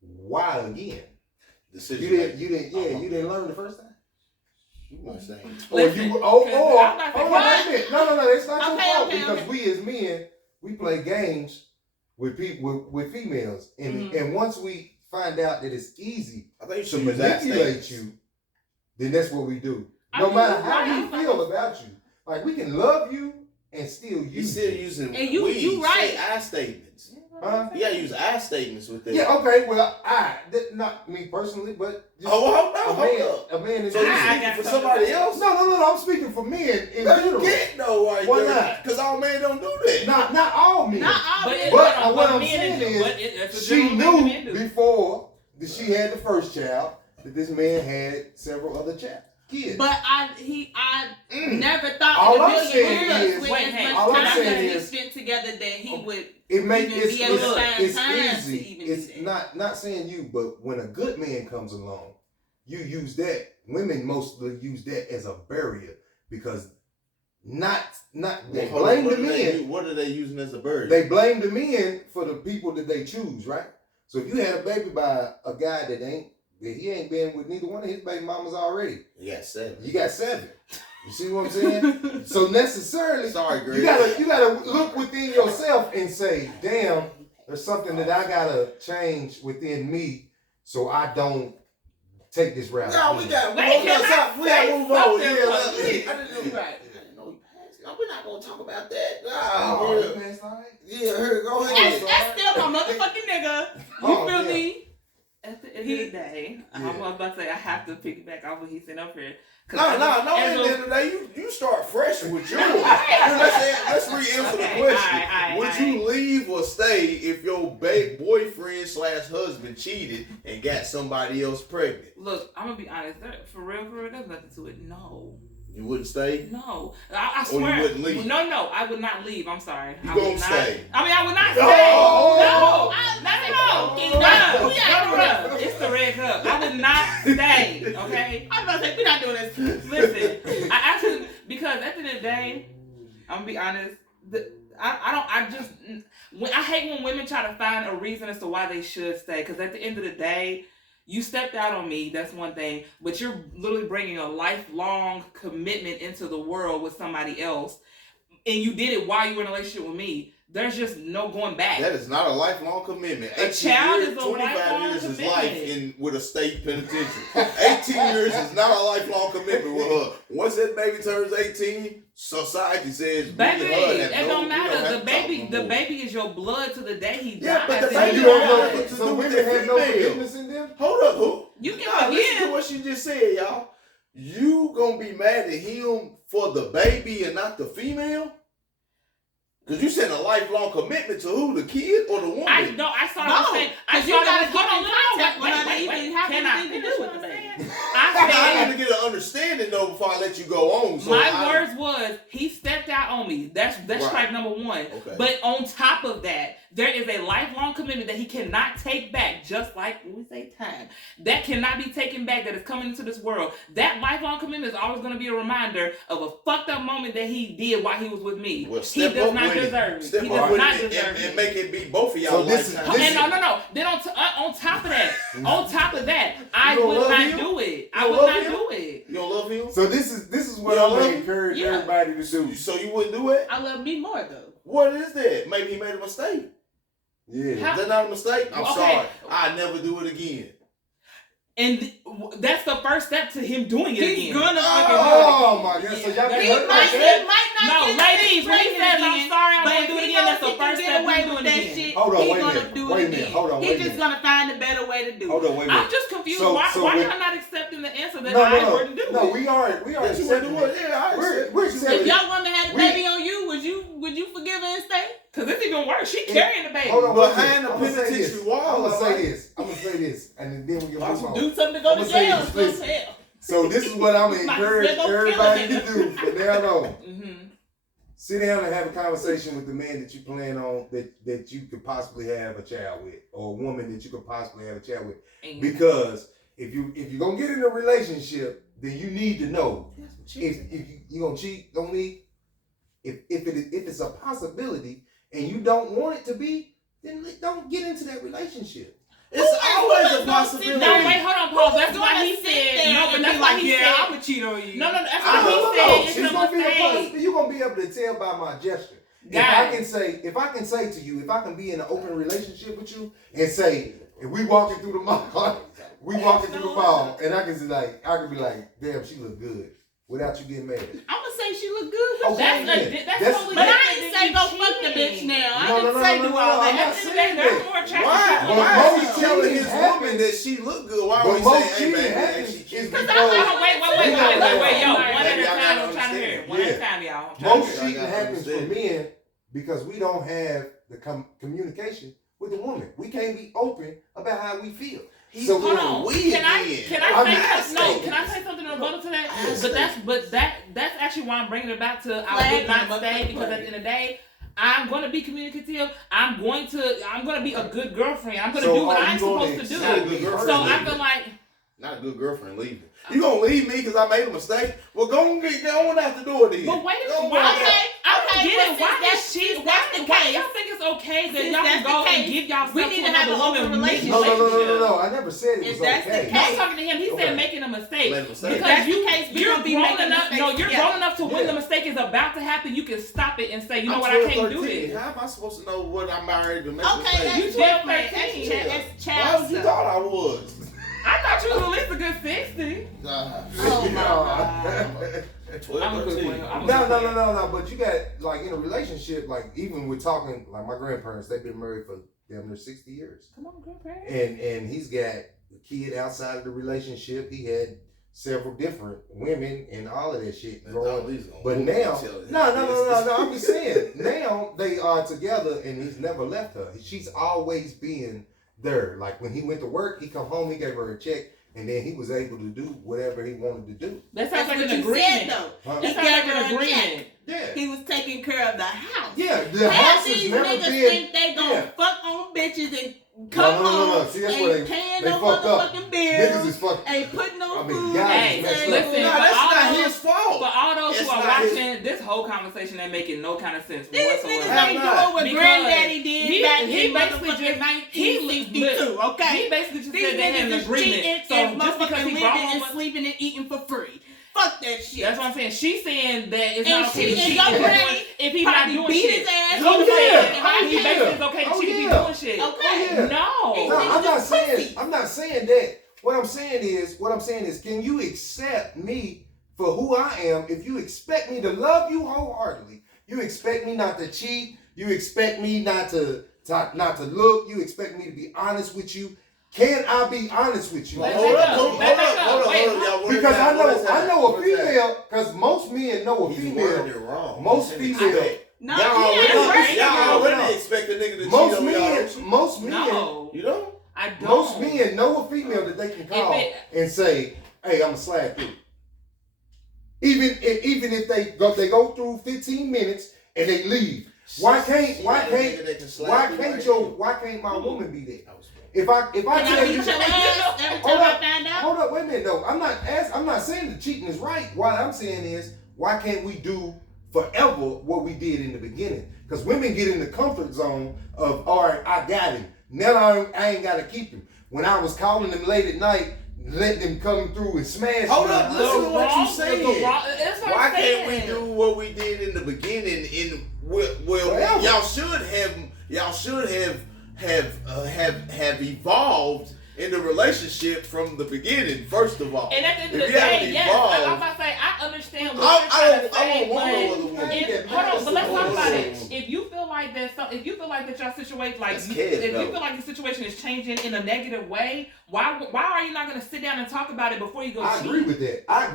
Why again? Decision. You didn't learn the first time. You weren't saying. Listen, Hold on, I'm not wait a saying- minute. No, it's not your Okay, fault okay, because okay. we as men we play games with people with females, and and once we find out that it's easy I think you to should use that manipulate statement. you, then that's what we do. I No mean, matter how right. we feel about you, like we can love you and still You use still you. using And you we right. say I statements. Huh? You gotta use I statements with that. Yeah, okay. Well, not me personally, but just Hold up. a man is. So you I speaking got for something somebody to say. else? No. I'm speaking for men in No, general. you can't know right Why there. not? Because all men don't do that. Not all men. Not all But men. it- But what I'm men saying do. is, But it's a she general thing men knew do. before that she had the first child that this man had several other kids. But I never thought All in a I'm million saying years is- with Wait, as hey, much all I'm time saying that we is- spent together that he would it makes even be able to find it's time to easy. even do It's that. not saying you, but when a good man comes along, you use that. Women mostly use that as a barrier because they Hold blame on, the men. What are they using as a bird? They blame the men for the people that they choose, right? So if you had a baby by a guy that he ain't been with neither one of his baby mamas already, You got 7. you got 7. You see what I'm saying? So necessarily, Sorry, Greg. you gotta look within yourself and say, damn, there's something that I gotta change within me so I don't take this route. No, we again. got Wait, we can I gotta say move on. something Yeah, real I quick? didn't know. Right. I didn't know you passed. No, we're not gonna talk about that. Oh, No, you passed all right? yeah, here, go That's, ahead. that's still my motherfucking nigga. You Oh, feel yeah. me? At the end of the day, I was about to say I have to piggyback off what he said up here. No. At the end of the day, you start fresh with yours. Let's re-answer the question. Would you leave or stay if your boyfriend/husband cheated and got somebody else pregnant? Look, I'm gonna be honest. For real, there's nothing to it. No. You wouldn't stay? No, I Or swear. you wouldn't leave? No, I would not leave. I'm sorry. You I gonna would not, stay? I mean, I would not No. stay. No. No. It's the red cup. I would not stay. Okay. I'm about to say, we're not doing this. Listen, I actually, because at the end of the day, I'm gonna be honest. I hate when women try to find a reason as to why they should stay. Because at the end of the day, you stepped out on me, that's one thing, but you're literally bringing a lifelong commitment into the world with somebody else, and you did it while you were in a relationship with me. There's just no going back. That is not a lifelong commitment. A child is a 25 lifelong years is commitment. life with a state penitentiary. 18 years is not a lifelong commitment with her. Once that baby turns 18, society says, Baby, me and her have it no- don't we matter. have The to talk baby, no more. is your blood to the day he dies. Yeah, but the And baby You you don't don't know have know, to so do with women the have no female. forgiveness in them? Hold up, who? You can Nah, listen forgive. to what she just said, y'all. You gonna be mad at him for the baby and not the female? Because you said a lifelong commitment to who? The kid or the woman? I started No, saying, I because you started gotta get in contact wait, when I wait, even have Can I anything to finish do what with I'm the saying? baby. I I need to get an understanding though before I let you go on. So my words was he stepped out on me. That's Right. strike number one. Okay. But on top of that, there is a lifelong commitment that he cannot take back. Just like when we say time, that cannot be taken back. That is coming into this world. That lifelong commitment is always going to be a reminder of a fucked up moment that he did while he was with me. Well, He step does up not with it. deserve it. Step He up does with not it deserve and it. make it be both of y'all So this is- lifetime. this And no. Then on top of that, I don't would love not him? do it. You I don't would love not him? do it. You don't love him? So this is what You I'm love gonna him? encourage encourage everybody to do. So you wouldn't do it? I love me more though. What is that? Maybe he made a mistake. Yeah. Is that not a mistake? I'm Okay. sorry. I never do it again. And that's the first step to him doing it He's again. gonna fucking do it. Oh my God! So y'all He can hurt might, like that? he might not No, get ladies, when he pregnant says, I'm again, sorry, I'm but gonna if do it he again, knows that's the he can first get step away he's with doing that again. shit, Hold on, he wait a gonna minute. do Wait a it minute. again. Hold on, He wait a just minute. gonna find a better way to do Hold it. on, wait a I'm minute. just confused. So- why so why when- y'all not accepting the answer that No, I no, wouldn't do no. it? We are That you wouldn't accepting do it? it. Yeah, I We're accept it. accepting If it. your woman had a We- baby on you, would you forgive her and stay? Because it's even worse. She carrying the baby. Hold on, wait a Behind minute. the I'm gonna say penitentiary this. wall, I'm gonna alright? say this. I'm gonna say this, and then we can move on. Do something to go I'ma to say jail. this, Go to listen. hell. So this is what I'm gonna Might encourage as well go kill everybody a to nigga. do from now on. Mm-hmm. Sit down and have a conversation with the man that you plan on that you could possibly have a child with, or a woman that you could possibly have a child with. Because if you're gonna get in a relationship, then you need to know if you gonna cheat on me. If it's a possibility and you don't want it to be, then don't get into that relationship. It's always a possibility. No, wait, hold on, Paul. That's Who's why gonna he sit said there no, but and that's be why like, he yeah, said I'm gonna cheat on you? No, that's I what don't he know. said. It's It's a gonna be a mistake. possibility. You're gonna be able to tell by my gesture. If I can say to you, if I can be in an open relationship with you and say, if we walking through the mall, and I can be like, damn, she look good, without you getting mad. I'm gonna say she look good. Okay, That's totally But I different ain't than say you go fuck the bitch cheating. now. I No, didn't no, say no, do no, all no, I'm that. not At the end of the day, saying they're that. more attractive. Why is most he telling cheating his happens- woman that she look good? Why But would he most say, hey, cheating baby, happens she is cute? because Wait, yo, one at a Y'all time. gotta I'm trying to hear it. One at a time, y'all. I'm trying to most hear it. cheating happens for men because we don't have the communication with the woman. We can't be open about how we feel. He's So going Hold on. weird Can I then. say I'm something? No, saying can I this. say something in rebuttal to that? Yes, But that's actually why I'm bringing it back to I Flag would not him, stay because at the end of the day, I'm gonna be communicative. I'm gonna be a good girlfriend. I'm gonna So do what are you I'm gonna supposed to do. Not a good girlfriend. So I feel like Not a good girlfriend leaving. You gonna leave me because I made a mistake? Well, go on out the door then. But wait, Go on why? out. I don't get it. Why that's- is she? since that's the Why case- y'all think it's okay that since y'all can that's the go and case, give y'all we stuff need to to have another an open woman? relationship. No. I never said it was If that's the okay. No, I'm case- talking to him. He Okay. said making a mistake. Made a mistake. Because That's the you, case, we you're gonna be grown making enough. mistakes No, you're together. grown enough to when Yeah. the mistake is about to happen, you can stop it and say, you know I'm what, I 12, can't do 13. this. How am I supposed to know what I'm married to make a Okay, mistake? that's You different. 12, That's 13. that's Why child would you stuff. thought I was? I thought you was at least a good 60. Oh my God. 12, I'm a good 13. one. I'm a No. But you got like in a relationship, like even with talking, like my grandparents, they've been married for damn near 60 years, Come on, grandparents. and he's got a kid outside of the relationship. He had several different women and all of that shit growing. But now, no. I'm just saying, now they are together, and he's never left her. She's always been there. Like when he went to work, he come home, he gave her a check, and then he was able to do whatever he wanted to do. That sounds That's like what an you agreement. said though. Huh? That He sounds gave like her an a agreement. check. Yeah, He was taking care of the house. yeah. The Half house has these never niggas been. think they gonna Yeah. fuck on bitches and come No. home, See, that's where ain't paying they no fucked up. motherfucking Niggas bills, is fucking. ain't putting no I mean, food guys on Hey, the messed table. up. listen, No, for that's all not those- his fault. For all those It's who are not his- watching this whole conversation ain't making no kind of sense These whatsoever. niggas Have ain't not. doing what Because granddaddy did he- back he in basically motherfucking just- 1962, okay? He basically just These said they had niggas an is agreement. cheating So and just because motherfucking he living brought and home, sleeping and eating for free. Fuck that shit. that's what I'm saying. She's saying that it's And not okay to she- and cheat your if granny if he's not probably doing beat shit. his ass. He Oh, was yeah. saying Oh, he yeah. basically it's okay to Oh, cheat if he's yeah. doing shit. Okay. Yeah. No. I'm not just saying. pussy. I'm not saying that. What I'm saying is, can you accept me for who I am? If you expect me to love you wholeheartedly, you expect me not to cheat. You expect me not to look. You expect me to be honest with you. Can I be honest with you? Back Hold up. up, Wait, y'all. What is Because that? What is that? I know a What is that? female. Because most men know a He's wording female. it wrong. Most He said female- expect. No, Y'all he ain't already, right. y'all already No. expect a nigga to cheat Most on y'all. men. No. You don't? I don't. Most men know a female that they can call and say, "Hey, I'm a slide through." Even if they go through 15 minutes and they leave, why can't my woman be there? If I Can tell I you, beat your ass every Hold time I up. find out? hold up, wait a minute though. I'm not saying the cheating is right. What I'm saying is, why can't we do forever what we did in the beginning? Because women get in the comfort zone of, all right, I got him. Now I ain't got to keep him. When I was calling him late at night, let them come through and smash. Hold up, listen to what you saying. Why can't we do what we did in the beginning? Well, y'all should have evolved in the relationship from the beginning. First of all, and at the end of the day, yes, I'm about to say I understand what you're trying to say, hold on, but let's talk about it. If you feel like that your situation, like if you feel like the situation is changing in a negative way, why are you not going to sit down and talk about it before you go? I agree with that. I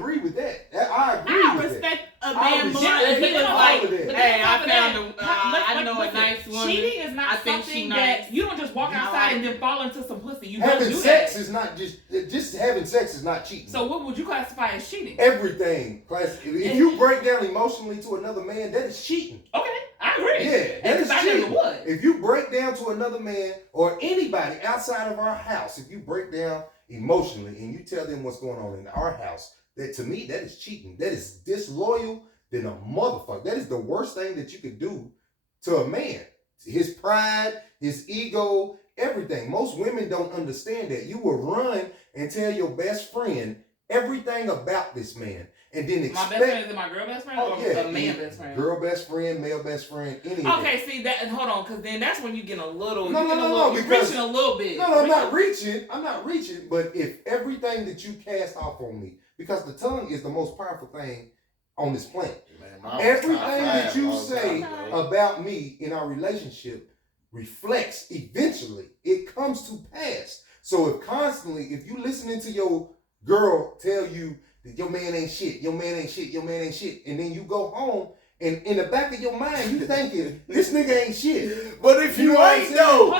respect a man more if he was like, hey, I know a nice woman. Cheating is not something that you don't just walk outside and then fall into simplicity. You don't do sex that. is not just having sex is not cheating. So what would you classify as cheating? Everything. If you break down emotionally to another man, that is cheating. Okay, I agree. Yeah, that is cheating. I would. If you break down to another man or anybody outside of our house, if you break down emotionally and you tell them what's going on in our house, that to me, that is cheating. That is disloyal than a motherfucker. That is the worst thing that you could do to a man. His pride, his ego, everything. Most women don't understand that. You will run and tell your best friend everything about this man, and then expect. My best friend is my girl best friend or a man best friend? Girl best friend, male best friend, any of Okay, see that. Hold on, because then that's when you get a little. No, you're reaching a little bit. No, I'm not reaching. But if everything that you cast off on me, because the tongue is the most powerful thing on this planet. Man, everything that you say about me in our relationship reflects eventually. It comes to pass. So if you listening to your girl tell you that your man ain't shit, and then you go home and in the back of your mind you thinking this nigga ain't shit. But if you ain't though,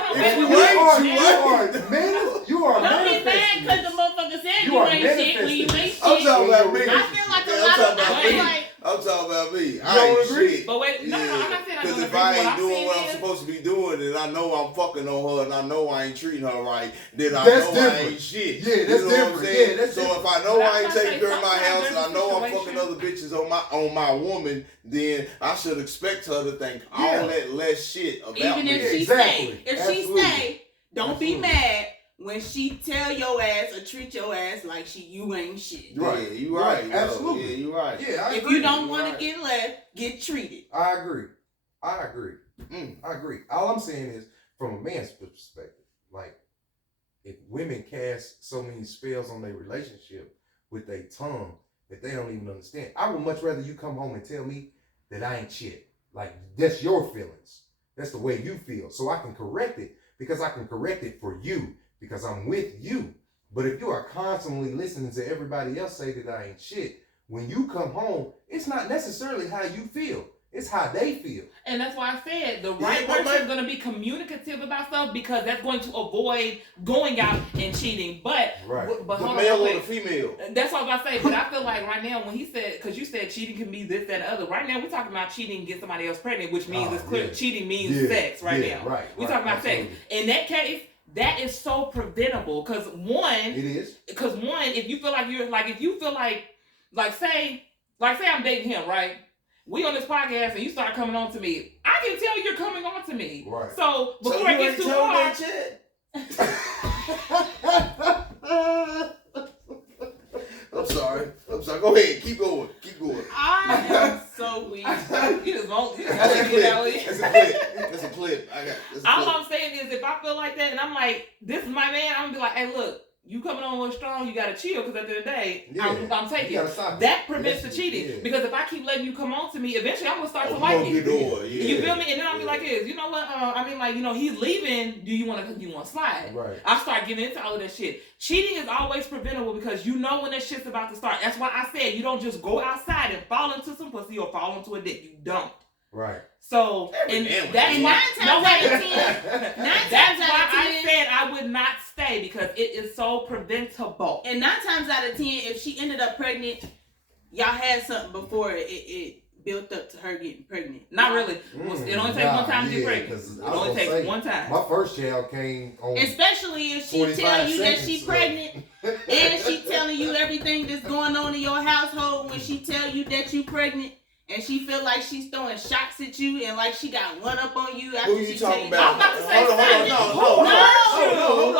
you are don't be mad because the motherfucker said you ain't shit when you ain't shit. I'm talking about me. I feel like a lot of I'm talking about me. I ain't agree. Shit. But wait, no, I'm not saying I don't agree. Because if I ain't doing what I'm supposed to be doing, and I know I'm fucking on her, and I know I ain't treating her right, then I I ain't shit. Yeah, that's different. Yeah, that's so if I know I ain't taking care of my house, and I know I'm fucking other bitches on my woman, then I should expect her to think all that less shit about even me. if she stay. If she stay, don't be mad when she tell your ass or treat your ass like you ain't shit. Right, yeah, you right. Absolutely. Yeah, you right. Yeah, I if agree. you don't want to get left, get treated. I agree. I agree. All I'm saying is, from a man's perspective, like, if women cast so many spells on their relationship with their tongue that they don't even understand, I would much rather you come home and tell me that I ain't shit. Like, that's your feelings. That's the way you feel. So I can correct it, because I can correct it for you, because I'm with you. But if you are constantly listening to everybody else say that I ain't shit, when you come home, it's not necessarily how you feel. It's how they feel. And that's why I said the right person is going to be communicative about stuff, because that's going to avoid going out and cheating. But the male or the female. That's what I was about to say. But I feel like right now, when he said, because you said cheating can be this, that, and the other. Right now, we're talking about cheating and get somebody else pregnant, which means it's clear cheating means sex now. Right. We're talking about sex. In that case, that is so preventable. Because it is. Because if you feel like say I'm dating him, right? We on this podcast and you start coming on to me. I can tell you're coming on to me. Right. So before it gets too hard. I'm sorry. Go ahead. Keep going. I am so weak. You just won't. That's a clip. All I'm saying is, if I feel like that and I'm like, this is my man, I'm gonna be like, hey, look, you coming on a little strong, you gotta chill, because at the end of the day, I'm taking that prevents the cheating. Yeah. Because if I keep letting you come on to me, eventually I'm gonna start to like it. You feel me? And then I'll be like, this, you know what? He's leaving. Do you want to slide? Right. I start getting into all of that shit. Cheating is always preventable, because you know when that shit's about to start. That's why I said you don't just go outside and fall into some pussy or fall into a dick. You don't. Right. So, and that's why I said I would not stay, because it is so preventable. And 9 times out of 10, if she ended up pregnant, y'all had something before it built up to her getting pregnant. Not really. It only takes one time to get pregnant. It only takes one time. My first child came on. Especially if she tell you that she pregnant, and she telling you everything that's going on in your household when she tell you that you pregnant. And she feel like she's throwing shots at you and like she got one up on you after she tell you. I'm about to say no.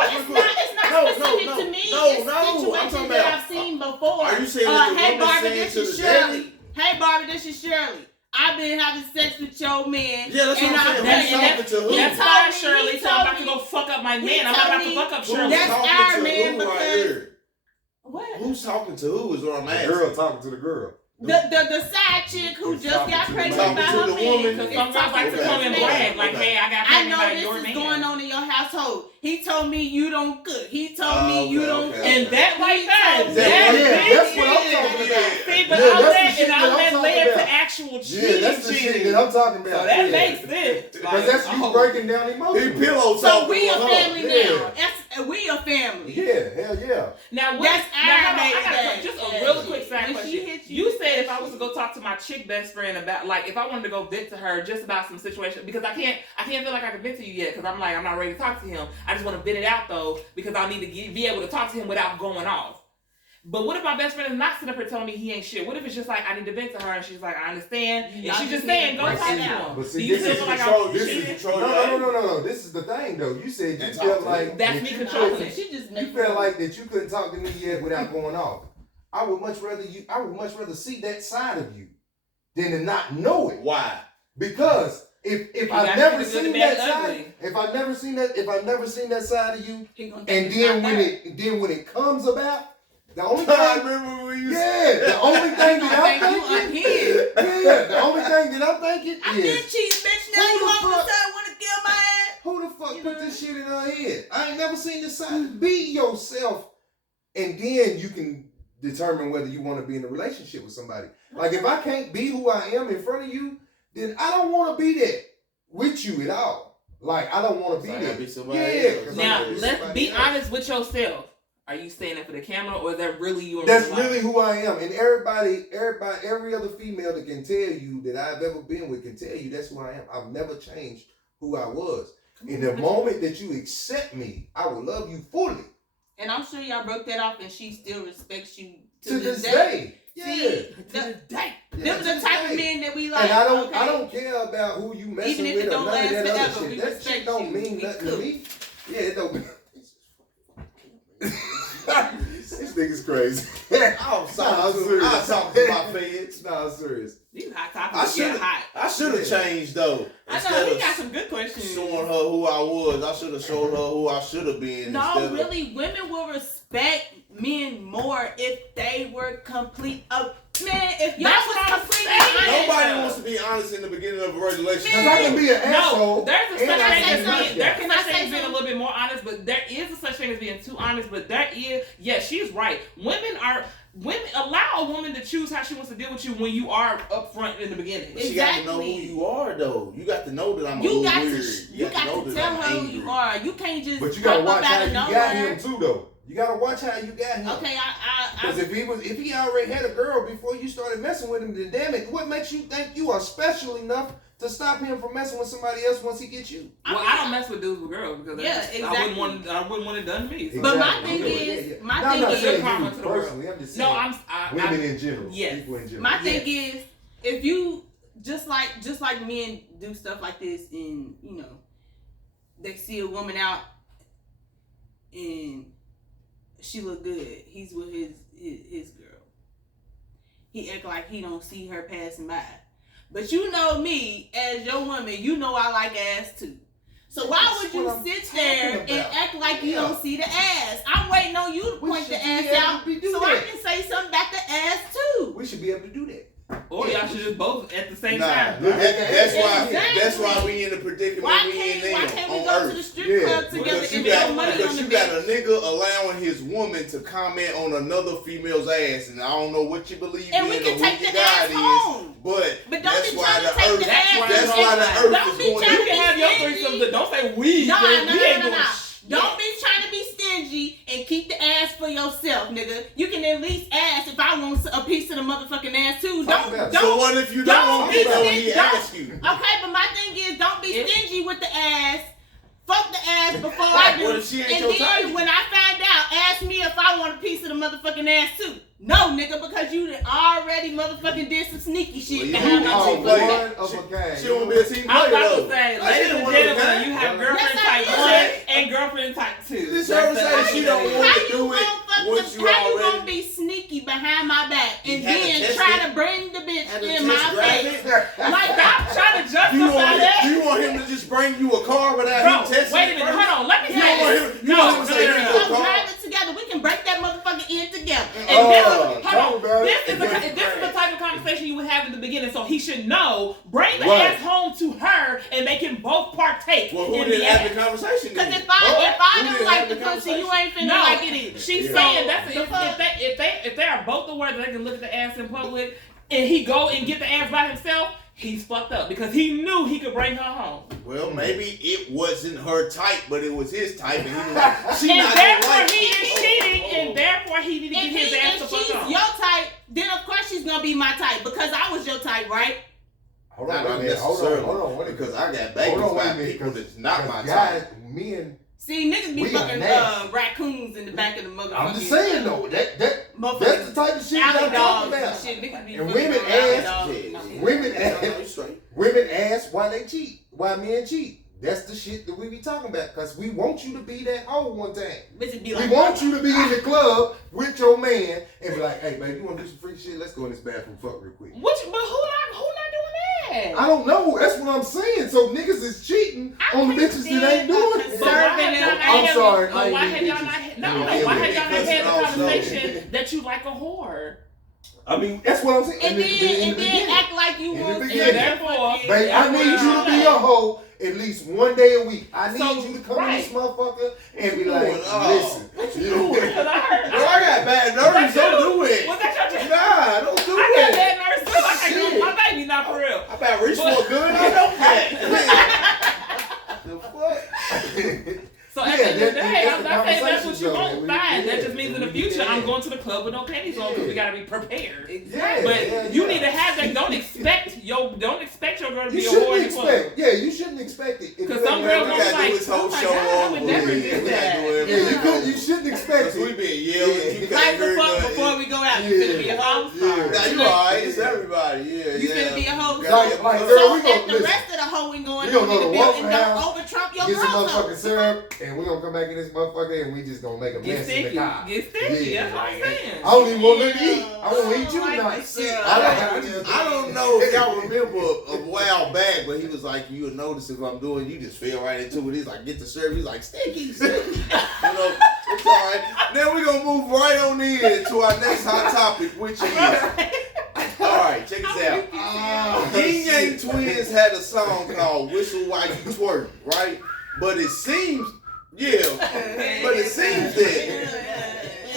It's not specific to men. I'm talking situations that about. I've seen before. Are you saying that the hey woman Barbara, saying this to is the Shirley. daddy? Hey Barbara, this is Shirley. I've been having sex with your man. Yeah, that's what I'm saying. Who's talking to who? That's fine, Shirley. So I'm about to go fuck up my man. I'm not about to fuck up Shirley. That's Who's our talking to man who right because- here? What? Who's talking to who is what I'm The asking. girl talking to the girl. The side chick who It's just talking got to the pregnant man. by Talking her to the man. woman. Because is some girls like to talking come to and the brag, man. like, hey, I got I pregnant know by this your is man. going on in your household. He told me you don't cook. He told me you Okay, don't okay. cook. And that like that. Yeah, that's what I'm talking about. See, but Yeah, all that's the that shit and that all I'm that talking led to about. actual cheating. Yeah, that's the shit that I'm talking about. So that Yeah. makes sense. Because that's you breaking down He emotions. pillow So talking we a with her. family Yeah. now. We a family. Yeah, hell yeah. Now, what, That's now, hold on, our I got baby. just a Yeah. really quick side When she question. hit You you, said if I was to go talk to my chick best friend about, like, if I wanted to go vent to her just about some situation, because I can't feel like I can vent to you yet, because I'm like, I'm not ready to talk to him. I just want to vent it out though, because I need to be able to talk to him without going off. But what if my best friend is not sitting up here telling me he ain't shit? What if it's just like, I need to vent to her, and she's like, I understand, and she's just saying, go break talk to it him. down. But Do see, you this feel is like control. I'm This is cheating? control. No. This is the thing though. You said you And felt talk to like That's that me you controlling couldn't- it. She just You make felt like that you couldn't talk to me yet without going off. I would much rather see that side of you than to not know it. Why? Because if gotta I've never see the good, seen the bad, that the side, ugly. if I've never seen that side of you, He gonna and think then it's not when it comes about, the only I thing, remember when you the only thing that I'm think you thinking, unhinged. the only thing that I'm thinking I did is, cheat, bitch. Now Who you the all of a fuck- sudden want to kill my ass? who the fuck You put know? this shit in her head? I ain't never seen this side. Be yourself, and then you can determine whether you want to be in a relationship with somebody. Like if I can't be who I am in front of you, then I don't want to be that with you at all. Like I don't want to be So I gotta that. be somebody Yeah, else. 'cause Now, I'm gonna let's somebody be else. honest with yourself. Are you saying that for the camera, or is that really you? In That's real life? really who I am, and every other female that can tell you that I've ever been with can tell you that's who I am. I've never changed who I was. In the moment that you accept me, I will love you fully. And I'm sure y'all broke that off, and she still respects you To this day. Yeah. See, To this day. Yeah, them to the this type day. of men that we like. And I don't okay? I don't care about who you messing Even if with it or don't none of last that forever, other we shit. That respect shit don't you. mean We nothing cool. to me. Yeah, it don't mean This nigga's crazy. I'm sorry. I talk to my fans. Nah, I'm serious. These hot I topics get should hot. I should have changed though. I know Instead he of got some good questions. showing her who I was, I should have showed her who I should have been. No, instead of, really, women will respect men more if they were complete. Man, if y'all That's was what I'm completely saying. honest, Nobody wants to be honest in the beginning of a relationship. Cause I can be an No, asshole. there's a such and I thing can as be being, nice there guy. can I such say thing as being a something? little bit more honest, but there is a such thing as being too honest. But there is, yes, she's right. Women allow a woman to choose how she wants to deal with you when you are upfront in the beginning. But you got to know who Exactly. you are, though. You got to know that I'm a you little got weird. to you got know to that tell I'm her who angry. you are. You can't just But you gotta pop up watch how out you of got nowhere. him too, though. You gotta watch how you got him. Okay, Because if he already had a girl before you started messing with him, then damn it, what makes you think you are special enough to stop him from messing with somebody else once he gets you? Well, I don't mess with dudes with girls because Yeah, I exactly. wouldn't want it done to me. So. But my Exactly. thing Yeah, is, yeah. my No, I'm thing not is, saying Karma you to the world. personally. I'm just No, saying women in general. Yes. People in general. my Yes. thing is, if you just like men do stuff like this, and you know, they see a woman out and she look good, he's with his girl. He act like he don't see her passing by. But you know me, as your woman, you know I like ass too. So why That's would you what I'm sit there talking and about. act like you Yeah. don't see the ass? I'm waiting on you to We point the should be ass able out to do so I that. can say something about the ass too. We should be able to do that. Or y'all should just both at the same Nah, time. that's why we in the predicament Why we in can't we on go to the Earth. strip Yeah, club together Because and you throw got, money on because the you got a bitch? nigga allowing his woman to comment on another female's ass, and I don't know what you believe And in we or can who take your the God ass is, home. but But don't that's be why trying to the take Earth. the ass. That's why the Earth Don't is be going. trying You to can have your stingy. threesomes, but don't say we. No, girl. We ain't doing shit. Don't be trying to be stingy and keep the ass for yourself, nigga. You can at least ask if I want a piece of the motherfucking ass too. Talk about it. Don't. So what if you don't don't want be to know when he stingy. Don't. asks you? Okay, but my thing is, don't be If- stingy with the ass. Fuck the ass before I do. What if she ain't And your then type? when I find out, ask me if I want a piece of the motherfucking ass too. No, nigga, because you done already motherfucking did some sneaky shit. Well, you behind know, my Oh, team back. player. one of a kind. She don't be a team I was player about though. to say, Like, she ladies don't and wanna be gentlemen, kind. you have Yes, girlfriend I type did. shit, and girlfriend type 2. This girl say she don't want to do it once you How you already. gonna be sneaky behind my back You and had to then test try it? to bring the bitch Had to in test my drive face? it? Like, I'm trying to justify Do you want that. him to just bring you a car without Bro, him testing wait a it minute, first? hold on, let me You say don't want this. him, you want him to say, here you go, Come car. drive it together. We can break that motherfucker in together. And this, talk hold on, about this it. is the type of conversation you would have in the beginning, so he should know. Bring the Right. ass home to her, and they can both partake Well, who in didn't the have ass. the conversation Cause then? if I Who don't didn't like have the the pussy, you conversation? ain't finna No, like it either. she's Yeah. saying that's The fuck? if they are both aware that they can look at the ass in public, and he go and get the ass by himself, he's fucked up because he knew he could bring her home. Well, maybe it wasn't her type, but it was his type, and he was like, she And not gonna therefore like he it. is cheating, and therefore he need to get his ass the If fuck she's home. your type, then of course she's gonna be my type because I was your type, right? Hold Not on, wait a minute. Hold necessarily, on. Wait a because minute. I got babies Hold on, wait a by minute, people 'cause- that's not my guys, type. men. See, niggas be We are fucking nasty. raccoons in the back of the motherfucker. I'm just saying though, that's the type of shit alley I'm talking dogs about. and shit. Niggas be And fucking women alley ask- dogs. Yeah. Women No, ask, you straight. women ask why they cheat, why men cheat. That's the shit that we be talking about, cause we want you to be that hoe one time. Bitches be We like, want you to be in the club with your man and be like, hey baby, you wanna do some freak shit? Let's go in this bathroom, fuck real quick. But who not doing that? I don't know. That's what I'm saying. So niggas is cheating on the bitches that ain't doing it. But why have y'all not I'm had- sorry, but I why ain't have mean y'all bitches. not? No, Yeah, why yeah, have y'all not because had the also- conversation that you like a whore? I mean, that's what I'm saying. and In the then beginning. act like you In the want to. beginning. Therefore, Babe, I need you to be a hoe at least one day a week. I need So, you to come right. in this motherfucker and be What like, you doing? listen. What you doing? 'Cause I heard. Bro, I got bad nerves. Don't do it. Was that your Nah, don't do I got it. bad nerves too. I Shit. think my baby not for real. I better reach for a gun. I know that. The fuck? So at Yeah, the end of the that- day, that's I'm the not saying that's what conversation, you though. want. We- Fine. That yeah, just means in the we- future yeah. I'm going to the club with no panties on because we gotta be prepared. Yeah, But yeah, you yeah. need to have that. Don't expect your girl to You be a whore shouldn't in the club. expect. Yeah, you shouldn't expect it. If 'Cause you some ain't girls never- We don't gotta do this whole Oh my show God, I all would over never again. do We gotta that. do Yeah, everything. you shouldn't expect Cause we it. been yelling. You Like can't the hear fuck nothing. before we go out, you finna be a hoe. Yeah. Nah, you alright. It's everybody. Yeah, You yeah. finna be a hoe. Like, So girl, we that gonna the listen. rest of the hoeing going We gonna on go in the to building Waffle don't House, over Trump your Get some growth. motherfucking syrup, and we gonna come back in this motherfucker, and we just gonna make a Get mess in sticky. the car. Get sticky. Yeah. That's what I'm saying. I don't even want nothing to eat. Yeah. I want to eat you I like tonight. the syrup. I don't know if y'all remember a while back, but he was like, you'll notice if I'm doing, you just fell right into it. He's like, get the syrup. He's like, sticky. You know, it's all right. Now we're going to move right on in to our next hot topic, which is, all right, check this out. Yin Yang Twins had a song called Whistle While You Twerk, right? But it seems,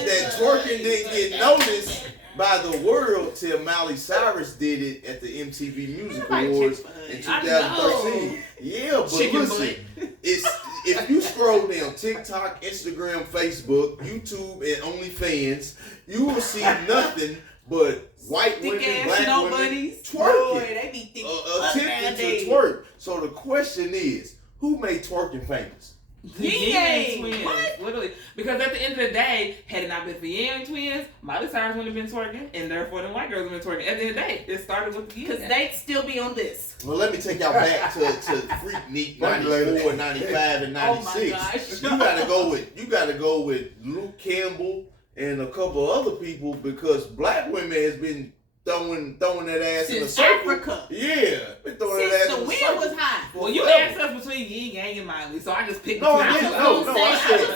that twerking didn't get noticed by the world till Miley Cyrus did it at the MTV Music Awards in 2013. Yeah, but Chicken listen, it's if you scroll down TikTok, Instagram, Facebook, YouTube, and OnlyFans, you will see nothing but white Thick women, ass black women nobodies. Boy, twerking, they be thick attempting to twerk. So the question is, who made twerking famous? The Yin Yin Yang. Twins, What? literally. Because at the end of the day, had it not been for Yin Twins, Miley Cyrus wouldn't have been twerking, and therefore the white girls would have been twerking. At the end of the day, it started with the Yin Because they'd still be on this. Well, let me take y'all back to Freaknik 94, 95, and 96. Oh my gosh. You gotta go with Luke Campbell and a couple other people because black women has been throwing that ass in a Since circle. Africa. Yeah, been throwing that Since ass the in a wheel circle. was high. Well, you asked us between Yin Yang and Miley, so I just picked No, between I the didn't. two. No, I was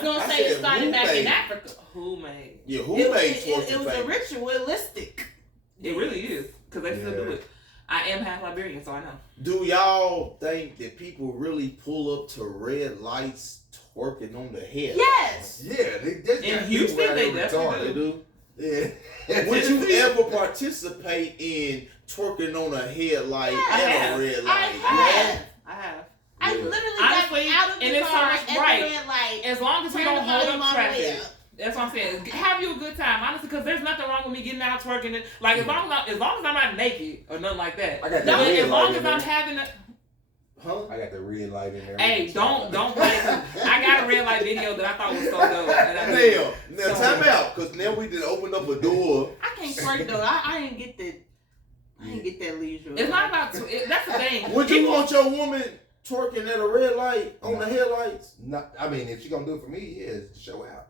gonna say it started who back made? in Africa. Who made? Yeah, who It made twerking was a famous? ritualistic. It really is, because they still Yeah. do it. I am half Liberian, so I know. Do y'all think that people really pull up to red lights twerking on the head? Yes. Yeah, they In got Houston, people out they here definitely They retarded. do. Yeah. Would you ever participate in twerking on a headlight Yeah, I and have. a red I light? have. I have. I Yeah. literally Honestly, got out of and the it's car almost at right. the red light. As long as we Turn don't the hold volume up all the way traffic. up. That's what I'm saying. Have you a good time, honestly, because there's nothing wrong with me getting out twerking. It. Like, as long as I'm not naked or nothing like that. I got But that red as long light as in I'm there. having a... Huh? I got the red light in there. Hey, don't play. I got a red light video that I thought was so dope. that I did. Now time out, because now we did open up a door. I can't twerk though. I didn't get that. I didn't get that leisure. It's not about... that's the thing. Would you want your woman twerking at a red light on the headlights? No, I mean, if she gonna do it for me, yeah, it's to show out.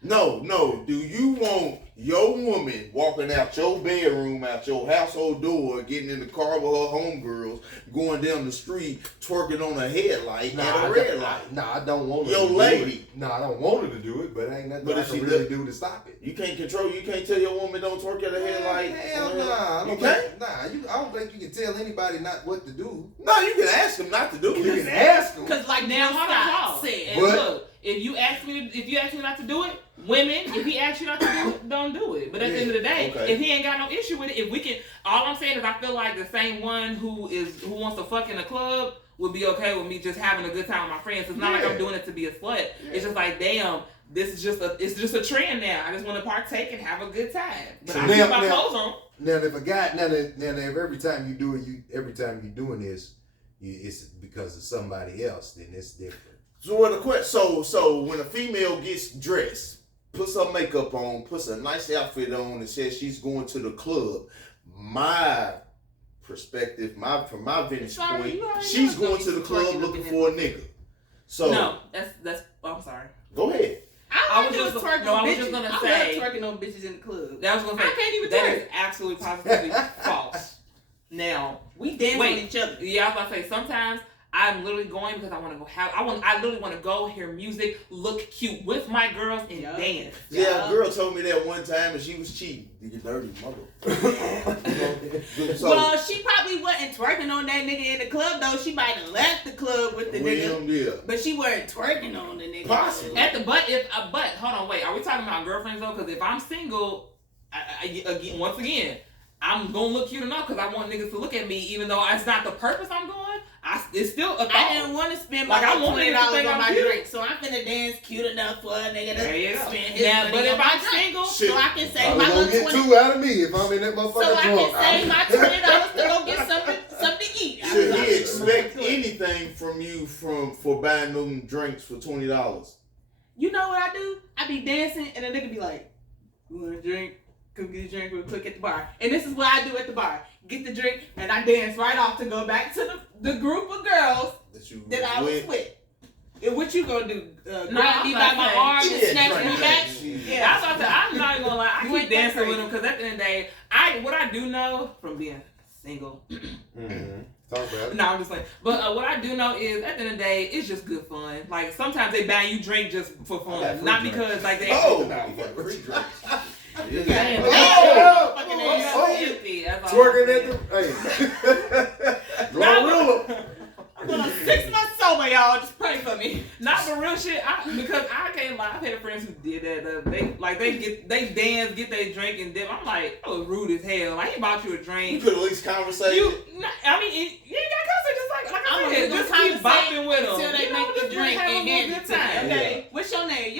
No. Do you want your woman walking out your bedroom, out your household door, getting in the car with her homegirls, going down the street, twerking on a headlight at a red light? Nah, I don't want her Your to lady. do it. No, I don't want her to do it, but ain't nothing But I if can she really do to stop it. You can't tell your woman don't twerk at a headlight. Hell nah. You can't? I don't think you can tell anybody not what to do. No, you can ask them not to do it. You can ask them. Cause like now, hold on, said, and But- look, if you ask me not to do it, women, if he asks you not to do it, don't do it. But at the end of the day, okay. if he ain't got no issue with it, if we can, all I'm saying is I feel like the same one who wants to fuck in the club would be okay with me just having a good time with my friends. It's not like I'm doing it to be a slut. Yeah. It's just like, damn, it's just a trend now. I just want to partake and have a good time. But I keep my clothes on. Now, if a guy, if every time you do it, every time you're doing this, it's because of somebody else, then it's different. So when a female gets dressed, puts her makeup on, puts a nice outfit on, and says she's going to the club, my perspective, from my vantage point, she's going to the club looking for a nigga. So no, that's. I'm sorry. Go ahead. I was just gonna say I love twerking on bitches in the club. That was gonna say I can't even that twerk. is absolutely positively false. Now we dance on each other. Yeah, I was about to say sometimes I'm literally going because I want to go I literally want to go hear music, look cute with my girls, and dance. Yeah, a girl told me that one time and she was cheating. You dirty mother. Well, she probably wasn't twerking on that nigga in the club though. She might have left the club with the nigga. Yeah. But she wasn't twerking on the nigga. Possibly. Hold on, wait. Are we talking about girlfriends though? Because if I'm single, once again, I'm gonna look cute enough because I want niggas to look at me, even though it's not the purpose I'm going. It's still a thought. I didn't want to spend my $20 on my drink, so I'm finna dance cute enough for a nigga to spend his money but if on my I'm drink. single, So I can save I'm my gonna little get 20. two out of me if I'm in that motherfucker So I drunk. can save my $20 to go get something to eat. Should he expect anything from you for buying them drinks for $20? You know what I do? I be dancing and a nigga be like, "You want a drink? Come get a drink real quick at the bar." And this is what I do at the bar. Get the drink and I dance right off to go back to the group of girls that I was with. And what you gonna do? Grab me by my arm and snatch me back? Yeah, I'm not even gonna lie. I keep dancing with them because at the end of the day, what I do know from being single. Mm-hmm. Talk about it. No, I'm just like, but what I do know is at the end of the day, it's just good fun. Like sometimes they buy you drink just for fun, not because like they. Free drinks. Damn. Twerking at the I'm 6 months sober, y'all. Just pray for me. Not for real shit. Because I can't lie. I've had friends who did that. They dance, get their drink, and dip. I'm like, that was rude as hell. Like he bought you a drink. You could at least conversate. You ain't got to just like I'm I said, just keep bopping with them until they make the drink and hand it to me. Okay. What's your name?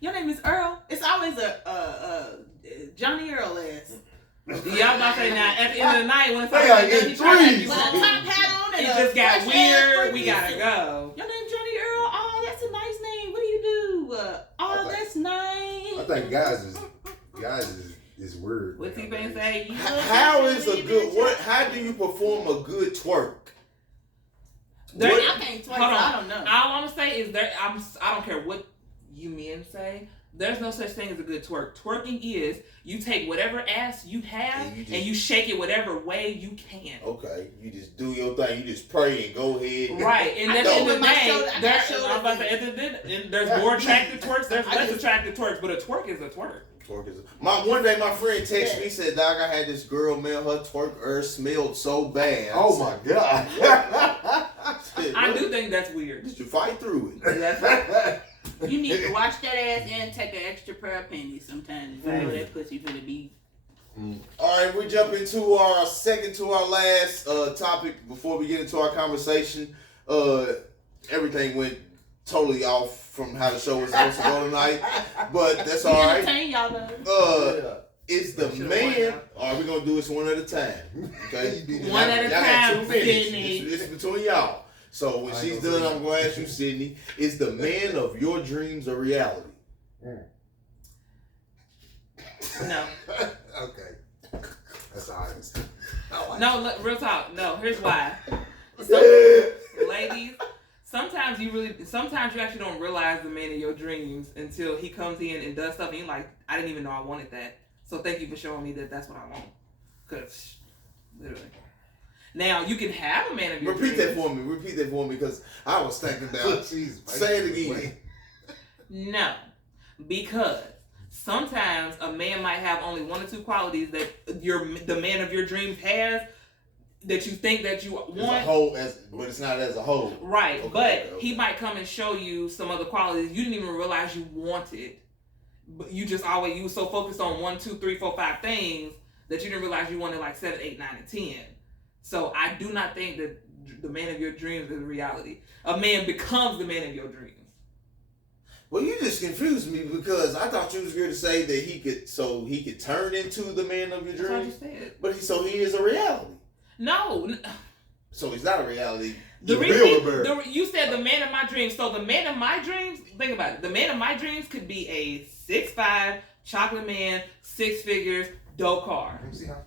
Your name is Earl. It's always a Johnny Earl ass. Yeah, I was about to say now. At the end of the night, when it's They like, gotta get he tried to threes. With a top hat on and it a just got fresh ass weird. We perfume. gotta go. Your name's Johnny Earl. Oh, that's a nice name. What do you do? That's nice. I think guys is weird. What's he been say? How is a good what? How do you perform a good twerk? I can't twerk. Hold on. I don't know. All I'm gonna say is I don't care what you men say. There's no such thing as a good twerk. Twerking is you take whatever ass you have and you shake it whatever way you can. Okay, you just do your thing. You just pray and go ahead. Right, and at the end of the day, there's more attractive twerks. There's less attractive twerks, but a twerk is a twerk. One day my friend texted me, said, "Dog, I had this girl, man, her twerk smelled so bad." Oh my god! I do think that's weird. Did you fight through it? That's You need to wash that ass and take an extra pair of panties sometimes. If you know that pussy finna be. All right, we jump into our second to our last topic before we get into our conversation. Everything went totally off from how the show was supposed to go tonight, but that's all right. Entertain y'all though. Is the man? Are we gonna do this one at a time? Okay, one at a time. Y'all got 2 minutes. It's between y'all. So when she's done, I'm going to ask you, Sydney, is the man of your dreams a reality? No. Okay. That's honest. No, look, real talk. No, here's why. Ladies, ladies, sometimes you actually don't realize the man of your dreams until he comes in and does stuff and you're like, I didn't even know I wanted that. So thank you for showing me that that's what I want. Cause literally. Now you can have a man of your dreams. Repeat that for me because I was thinking about say it again. No. Because sometimes a man might have only one or two qualities that the man of your dreams has that you think that you want. As a whole, but it's not as a whole. Right, okay, but he might come and show you some other qualities you didn't even realize you wanted. But you were so focused on 1, 2, 3, 4, 5 things that you didn't realize you wanted like 7, 8, 9, and 10. So I do not think that the man of your dreams is reality. A man becomes the man of your dreams. Well, you just confused me because I thought you was going to say that he could turn into the man of your dreams. That's what I said. But he is a reality. No. So he's not a reality. You said the man of my dreams. So the man of my dreams, think about it. The man of my dreams could be a 6'5" chocolate man, 6 figures, dope car.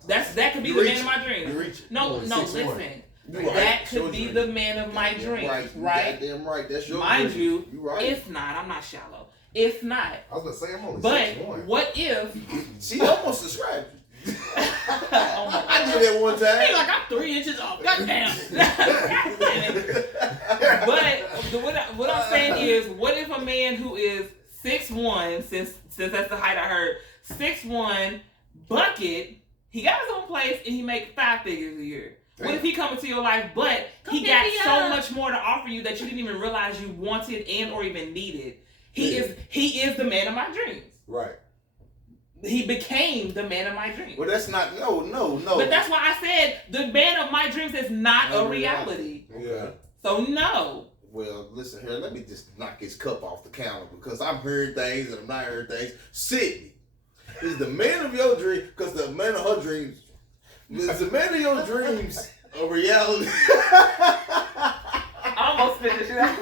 That could be the man of my dreams. No, listen. That could be the man of my dreams, right? Goddamn right. That's your Mind dream. you, right. It's not. I'm not shallow. It's not. I was gonna say I'm only But 6'1". what if? She almost described you. Oh my I did that one time. Hey, like I'm 3 inches off. Goddamn. But what I'm saying is, what if a man who is 6'1", since that's the height I heard, 6'1", bucket, he got his own place and he make 5 figures a year. What if he come into your life, but he got so much more to offer you that you didn't even realize you wanted and or even needed? He is the man of my dreams. Right. He became the man of my dreams. Well, that's not no. But that's why I said the man of my dreams is not a reality. Yeah. So no. Well, listen here. Let me just knock his cup off the counter because I'm hearing things and I'm not hearing things. Sydney is the man of your dream because the man of her dreams. Is the man of your dreams a reality? I almost spit this shit out.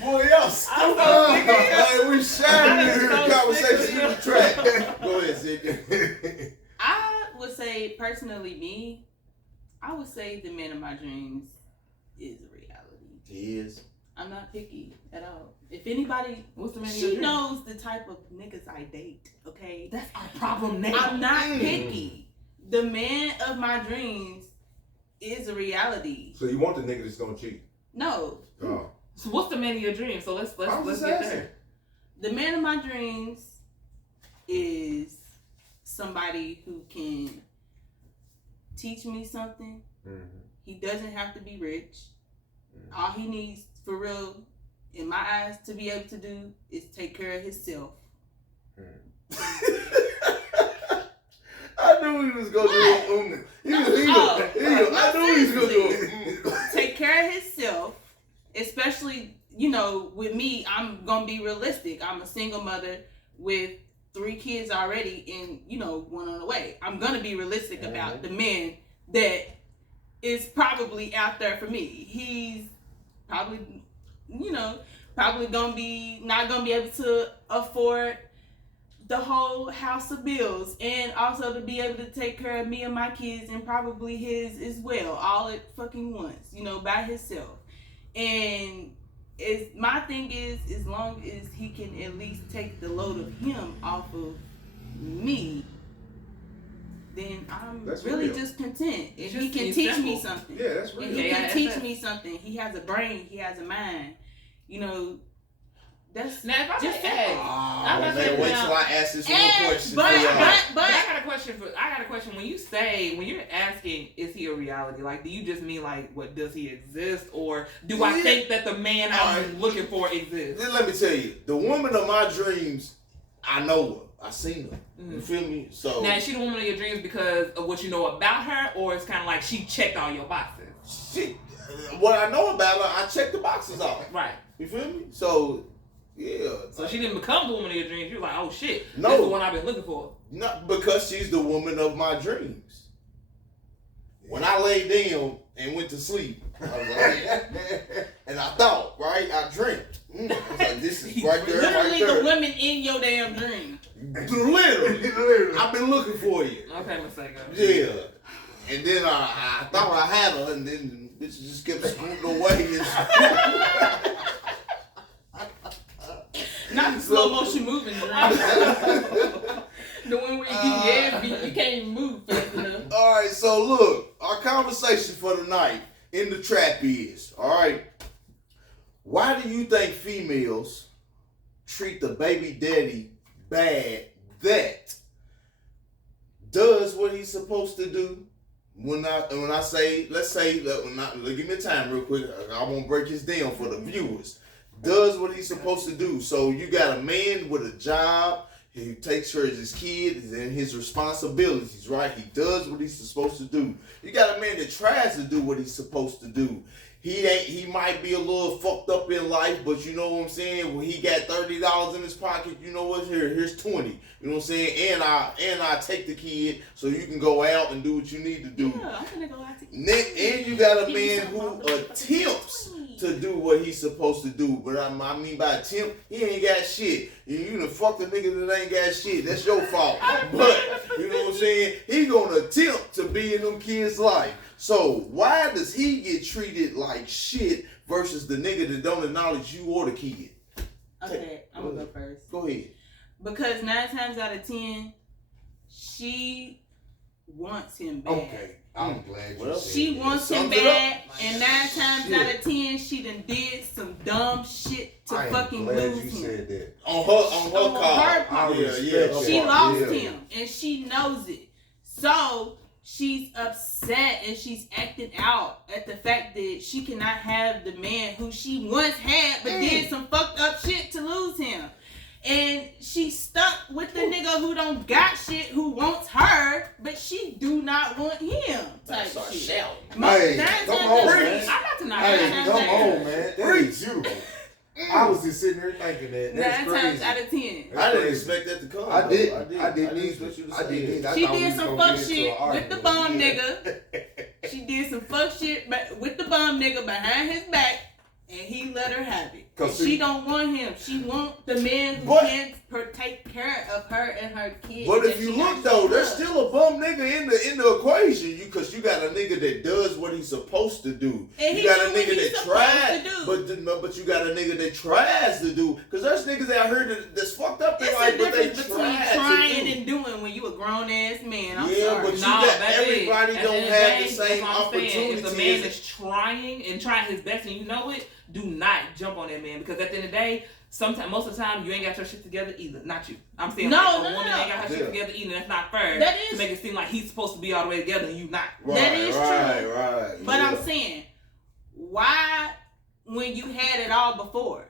Boy, y'all stupid. Hey, we shining in here. Conversation in the track. Go ahead, Sydney. I would say, personally, I would say the man of my dreams is a reality. He is. I'm not picky at all. If anybody, What's the man of your she dreams? knows the type of niggas I date, okay? That's our problem now. I'm not picky. The man of my dreams is a reality. So you want the nigga that's gonna cheat? No. Oh. So what's the man of your dreams? So let's get there. The man of my dreams is somebody who can teach me something. Mm-hmm. He doesn't have to be rich. Mm-hmm. All he needs, for real, in my eyes, to be able to do is take care of himself. I knew he was gonna do it. I knew he was gonna do it. Take care of himself, especially, with me, I'm gonna be realistic. I'm a single mother with 3 kids already and, one on the way. I'm gonna be realistic about the man that is probably out there for me. He's probably, probably gonna be not gonna be able to afford the whole house of bills and also to be able to take care of me and my kids and probably his as well, all at fucking once, by himself. And my thing is, as long as he can at least take the load of him off of me, then I'm really just content. If he can teach me something. Yeah, that's real. If he can teach me something, he has a brain, he has a mind. That's now if I just say, man, wait till I ask this one question. But I got a question. When you're asking, is he a reality? Like, do you just mean like, what, does he exist, or do I think that the man I'm looking for exists? Then let me tell you, the woman of my dreams, I know her. I seen her. Mm-hmm. You feel me? So now, is she the woman of your dreams because of what you know about her, or it's kind of like she checked all your boxes? What I know about her, I checked the boxes off. Right. You feel me? So. Yeah. So she didn't become the woman of your dreams. You're like, oh shit, no, this is the one I've been looking for. Not because she's the woman of my dreams. When I laid down and went to sleep, I was like, and I thought, right? I dreamt. I was like, this is right there, literally right there. the women in your damn dream. Literally. I've been looking for you. Okay, Masego. Yeah. And then I thought I had her, and then the bitch just kept scooting away. Not the slow motion moving dream. The one where you can't even move fast enough. All right, so look, our conversation for the night in the trap is, all right, why do you think females treat the baby daddy bad that does what he's supposed to do? When I say, let's say, give me time real quick. I won't break this down for the viewers. Does what he's supposed to do. So you got a man with a job. He takes care of his kid and his responsibilities, right? He does what he's supposed to do. You got a man that tries to do what he's supposed to do. He might be a little fucked up in life, but you know what I'm saying? When he got $30 in his pocket, you know what? Here's 20. You know what I'm saying? And I take the kid so you can go out and do what you need to do. Yeah, I'm gonna go out to eat. And you got a man who attempts to do what he's supposed to do. But I mean by attempt, he ain't got shit. You done fucked a nigga that ain't got shit. That's your fault. But, you know what I'm saying? He gonna attempt to be in them kids' life. So why does he get treated like shit versus the nigga that don't acknowledge you or the kid? Okay, I'm gonna go first. Go ahead. Because 9 times out of 10, she wants him bad. Okay, I'm glad you said She that. wants him Sums it bad, up. and 9 times out of 10, she done did some dumb shit to I am fucking glad lose you him. said that. On her her car. part. Yeah. She Yeah. lost him, and she knows it. So she's upset and she's acting out at the fact that she cannot have the man who she once had, but did some fucked up shit to lose him. And she's stuck with the nigga who don't got shit, who wants her, but she do not want him. Type shit. Hey, Nine come times on, out of man. 10. I'm not denying Hey, that. come on, man. That is beautiful. I was just sitting there thinking that. That's 9 times crazy. out of 10. I didn't expect that to come. I did. I I didn't expect you to I say did. that. I She thought we did was some gonna fuck get into shit an with the argument. bum Yeah. nigga. She did some fuck shit with the bum nigga behind his back, and he let her have it. 'Cause And she see- don't want him. She want the man who But- can take care of her and her kids. But if that you she look actually though, there's loves. still a bum nigga in the equation. Cause you got a nigga that does what he's supposed to do. And You he got do a what nigga he's that supposed tries, to do. but you got a nigga that tries to do. Cause there's niggas out here that's fucked up in It's life, a but they difference between try trying to do. and doing when you a grown ass man. I'm Yeah, sorry. but you got everybody At don't the end of have day, the same that's what I'm saying. If a man opportunities. is trying and trying his best and you know it, do not jump on that man, because at the end of the day, most of the time you ain't got your shit together either. Not you. I'm saying No, like, a no, woman no. ain't got her shit Yeah. together either. That's not fair. That to is- make it seem like he's supposed to be all the way together and you not. That is true. Right. But yeah. I'm saying, why when you had it all before?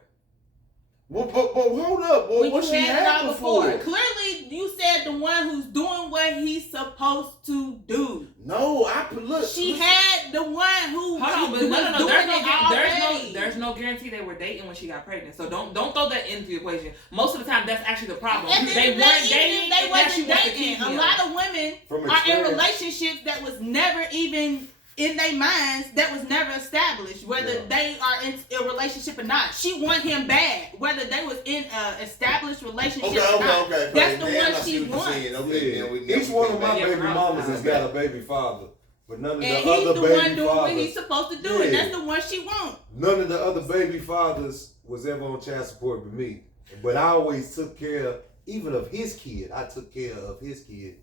But hold up, boy. When What you she had it had all before? Clearly, you said the one who's doing what he's supposed to do. No, look. She listen. had the one who Hold on, was but no. doing it already. There's no guarantee they were dating when she got pregnant. So don't throw that into the equation. Most of the time, that's actually the problem. At the They end of the weren't day, dating. They and now she wasn't wants to dating. keep A him. lot of women From are in experience. relationships that was never even in their minds, that was never established, whether they are in a relationship or not. She want him bad, whether they was in an established relationship or not. Okay. That's the Now I one see she what you're wants. saying. Okay, Yeah. then we Each one of my Yeah, baby right. mamas has got a baby father, but none of the And he's other the baby one doing what he's fathers. supposed to do, and Yeah. that's the one she wants. None of the other baby fathers was ever on child support with me, but I always took care of, even of his kid. I took care of his kid.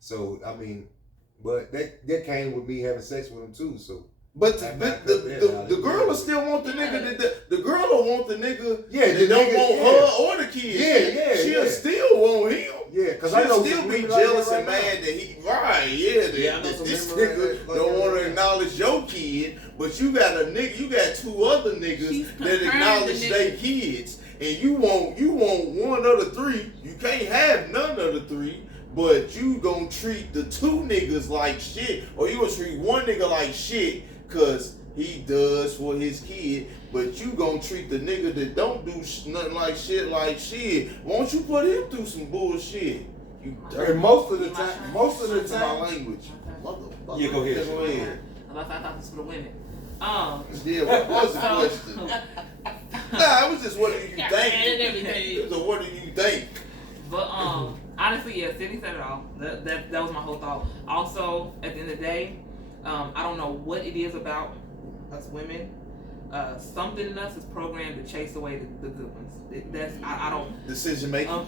So I mean, but that came with me having sex with him too. So. But the girl will still want the nigga that the girl will want the nigga that don't want her or the kid. She'll still want him. Yeah, because I She'll know still some be women like jealous that and right mad now. that he I know some this women nigga like don't that want right to now. acknowledge your kid, but you got two other She's niggas that confirmed acknowledge the their nigga. kids, and you want one of the three. You can't have none of the three. But you gonna treat the two niggas like shit, or you gonna treat one nigga like shit, cause he does for his kid, but you gonna treat the nigga that don't do nothing like shit. Won't you put him through some bullshit? You dirty. And most of the time, That's my language. Motherfucker. Yeah, go ahead. Go ahead. I thought this was for the women. Yeah, what was the question? Nah, it was just what do you think? and everything. It was a what do you think? But I Honestly, yeah, Sydney said it all. That was my whole thought. Also, at the end of the day, I don't know what it is about us women. Something in us is programmed to chase away the good ones. I don't. Decision making.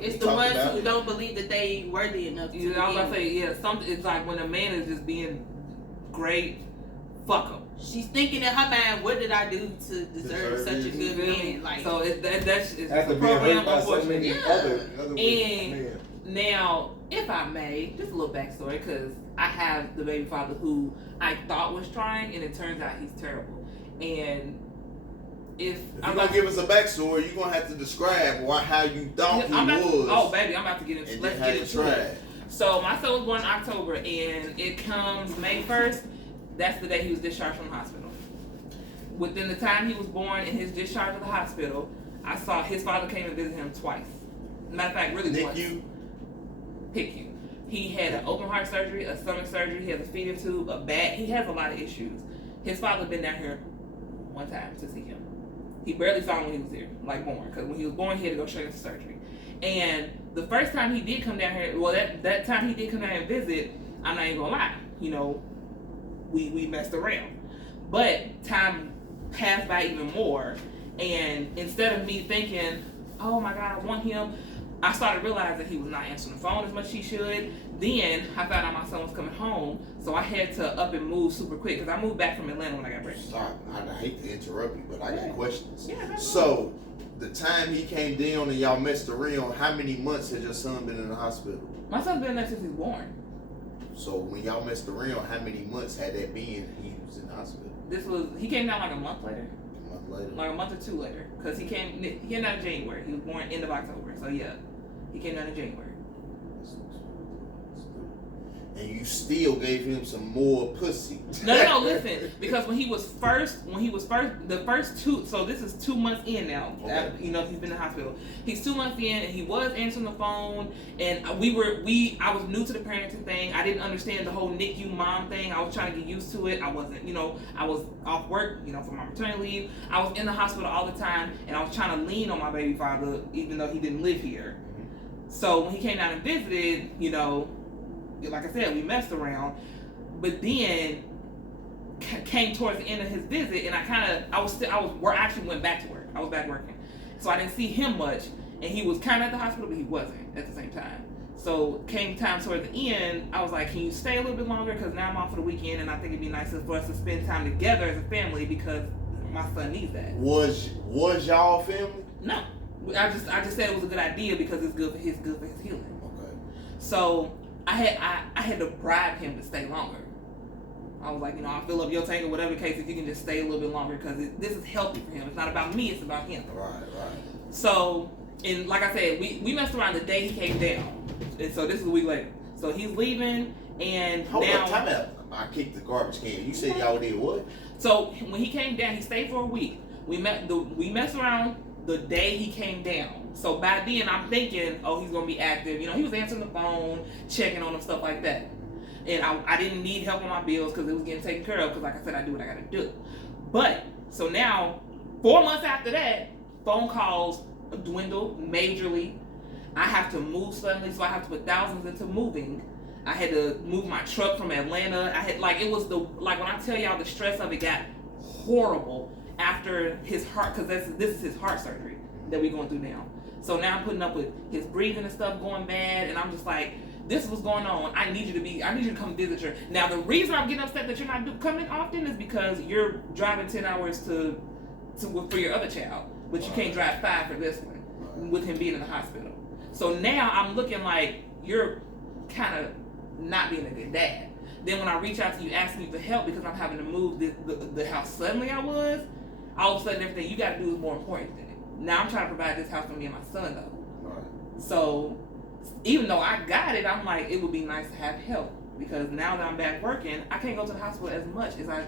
It's the ones who don't believe that they worthy enough. I was about to say, yeah, something. It's like when a man is just being great, fuck him. She's thinking in her mind, what did I do to deserve such a good man? Like, so that's after the being program, hurt by so many unfortunately. other And men. now, if I may, just a little backstory, because I have the baby father who I thought was trying, and it turns out he's terrible. And if you're gonna give us a backstory, you're gonna have to describe how you thought he was. Oh, baby, I'm about to get into. Let's get into it. So my son was born in October, and it comes May 1st. That's the day he was discharged from the hospital. Within the time he was born and his discharge of the hospital, I saw his father came and visited him twice. Matter of fact, really once. PICU. He had an open heart surgery, a stomach surgery, he has a feeding tube, a back. He has a lot of issues. His father been down here one time to see him. He barely saw him when he was here, like born. Because when he was born, he had to go straight into surgery. And the first time he did come down here, well, that time he did come down here and visit, I'm not even gonna lie, you know, we messed around. But time passed by even more, and instead of me thinking, oh my God, I want him, I started realizing he was not answering the phone as much as he should. Then I found out my son was coming home, so I had to up and move super quick because I moved back from Atlanta when I got pregnant. Sorry, I hate to interrupt you, but I got questions. Yeah, so, the time he came down and y'all messed around, how many months has your son been in the hospital? My son's been there since he's born. So when y'all messed around, how many months had that been he was in the hospital? He came down like a month later. A month later? Like a month or two later. Because he came down in January. He was born end of October. So yeah, he came down in January. And you still gave him some more pussy. No, listen. Because when he was first, the first two, so this is 2 months in now. Okay. You know, he's been in the hospital. He's 2 months in, and he was answering the phone. And I was new to the parenting thing. I didn't understand the whole NICU mom thing. I was trying to get used to it. I wasn't, you know, I was off work, you know, for my maternity leave. I was in the hospital all the time, and I was trying to lean on my baby father, even though he didn't live here. So when he came down and visited, you know, like I said, we messed around, but then came towards the end of his visit, and I actually went back to work. I was back working, so I didn't see him much, and he was kind of at the hospital, but he wasn't at the same time. So came time towards the end, I was like, can you stay a little bit longer? Because now I'm off for the weekend, and I think it'd be nicer for us to spend time together as a family because my son needs that. Was y'all family? No, I just said it was a good idea because it's good for his healing. Okay. So I had to bribe him to stay longer. I was like, you know, I'll fill up your tank or whatever the case if you can just stay a little bit longer because this is healthy for him. It's not about me, it's about him. Right. So, and like I said, we messed around the day he came down. And so this is a week later. So he's leaving and Hold now... up, time out. I kicked the garbage can. You said y'all did what? So when he came down, he stayed for a week. We messed around the day he came down. So by then I'm thinking, oh, he's gonna be active. You know, he was answering the phone, checking on him, stuff like that. And I didn't need help on my bills because it was getting taken care of. Because like I said, I do what I gotta do. But so now, 4 months after that, phone calls dwindled majorly. I have to move suddenly, so I have to put thousands into moving. I had to move my truck from Atlanta. When I tell y'all the stress of it got horrible after his heart, because this is his heart surgery that we're going through now. So now I'm putting up with his breathing and stuff going bad, and I'm just like, this is what's going on. I need you to come visit her. Now the reason I'm getting upset that you're not coming often is because you're driving 10 hours for your other child, but you can't drive 5 for this one with him being in the hospital. So now I'm looking like you're kind of not being a good dad. Then when I reach out to you asking you for help because I'm having to move the house suddenly I was, all of a sudden everything you got to do is more important than it. Now I'm trying to provide this house for me and my son though. Right. So even though I got it, I'm like, it would be nice to have help because now that I'm back working, I can't go to the hospital as much as I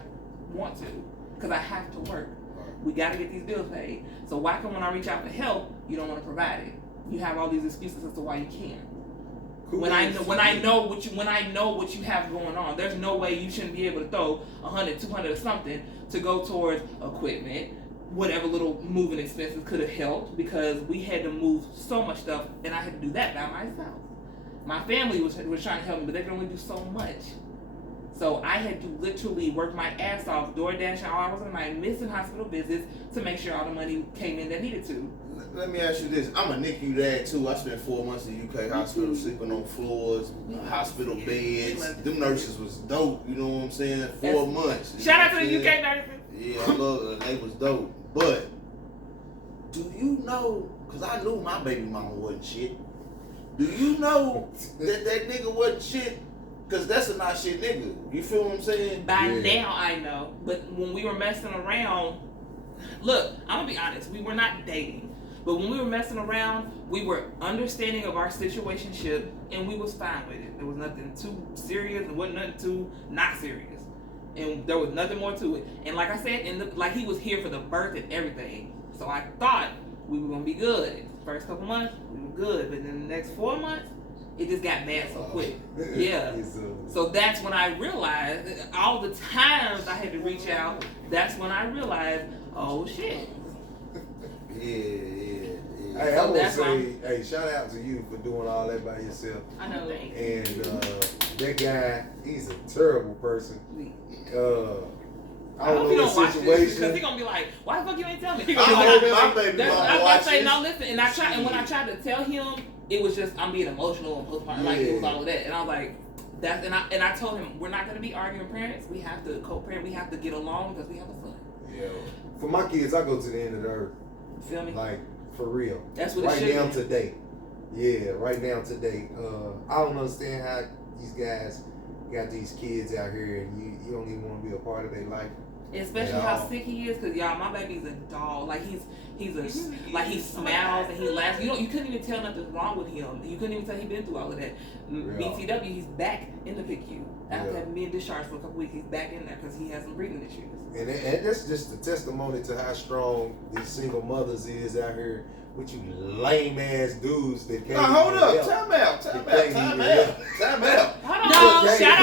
want to because I have to work. We got to get these bills paid. So why come when I reach out for help, you don't want to provide it? You have all these excuses as to why you can't. Cool. When I know what you have going on, there's no way you shouldn't be able to throw $100, $200 or something to go towards equipment, whatever little moving expenses could have helped because we had to move so much stuff, and I had to do that by myself. My family was trying to help me, but they could only do so much. So I had to literally work my ass off, DoorDash all hours of the night, missing hospital visits to make sure all the money came in that needed to. Let me ask you this. I'm a NICU dad too. I spent 4 months in the UK hospital, sleeping on floors, hospital beds. Them nurses was dope, you know what I'm saying? 4 months. Shout out to the UK nurses. Yeah, I love it. They was dope. But, do you know, because I knew my baby mama wasn't shit. Do you know that nigga wasn't shit? Because that's a not shit nigga. You feel what I'm saying? By now I know. But when we were messing around, look, I'm going to be honest. We were not dating. But when we were messing around, we were understanding of our situationship, and we was fine with it. There was nothing too serious. There wasn't nothing too not serious. And there was nothing more to it. And like I said, like he was here for the birth and everything. So I thought we were going to be good. First couple months, we were good. But in the next 4 months, it just got bad so quick. Yeah. So that's when I realized, all the times I had to reach out, that's when I realized, oh shit. Yeah. Hey, I want to say, hey, shout out to you for doing all that by yourself. I know. And that guy, he's a terrible person. I hope you don't watch this because he's gonna be like, "Why the fuck you ain't tell me?" He gonna be like, my baby I was say, "No, listen." And when I tried to tell him, it was just I'm being emotional and postpartum, like it was all of that. And I was like, "That's." And I told him we're not gonna be arguing parents. We have to co-parent. We have to get along because we have a son. Yeah. For my kids, I go to the end of the earth. Feel me? Like for real. That's what right it should now be. today. Yeah, right now today. I don't understand how these guys got these kids out here and you don't even want to be a part of their life. Especially how sick he is, cause y'all, my baby's a dog. Like he smiles and he laughs. You couldn't even tell nothing's wrong with him. You couldn't even tell he'd been through all of that. BTW, he's back in the PICU after having been discharged for a couple weeks. He's back in there because he has some breathing issues. And that's just a testimony to how strong these single mothers is out here with you lame ass dudes that can't. Now hold up, time out. Hold on, shout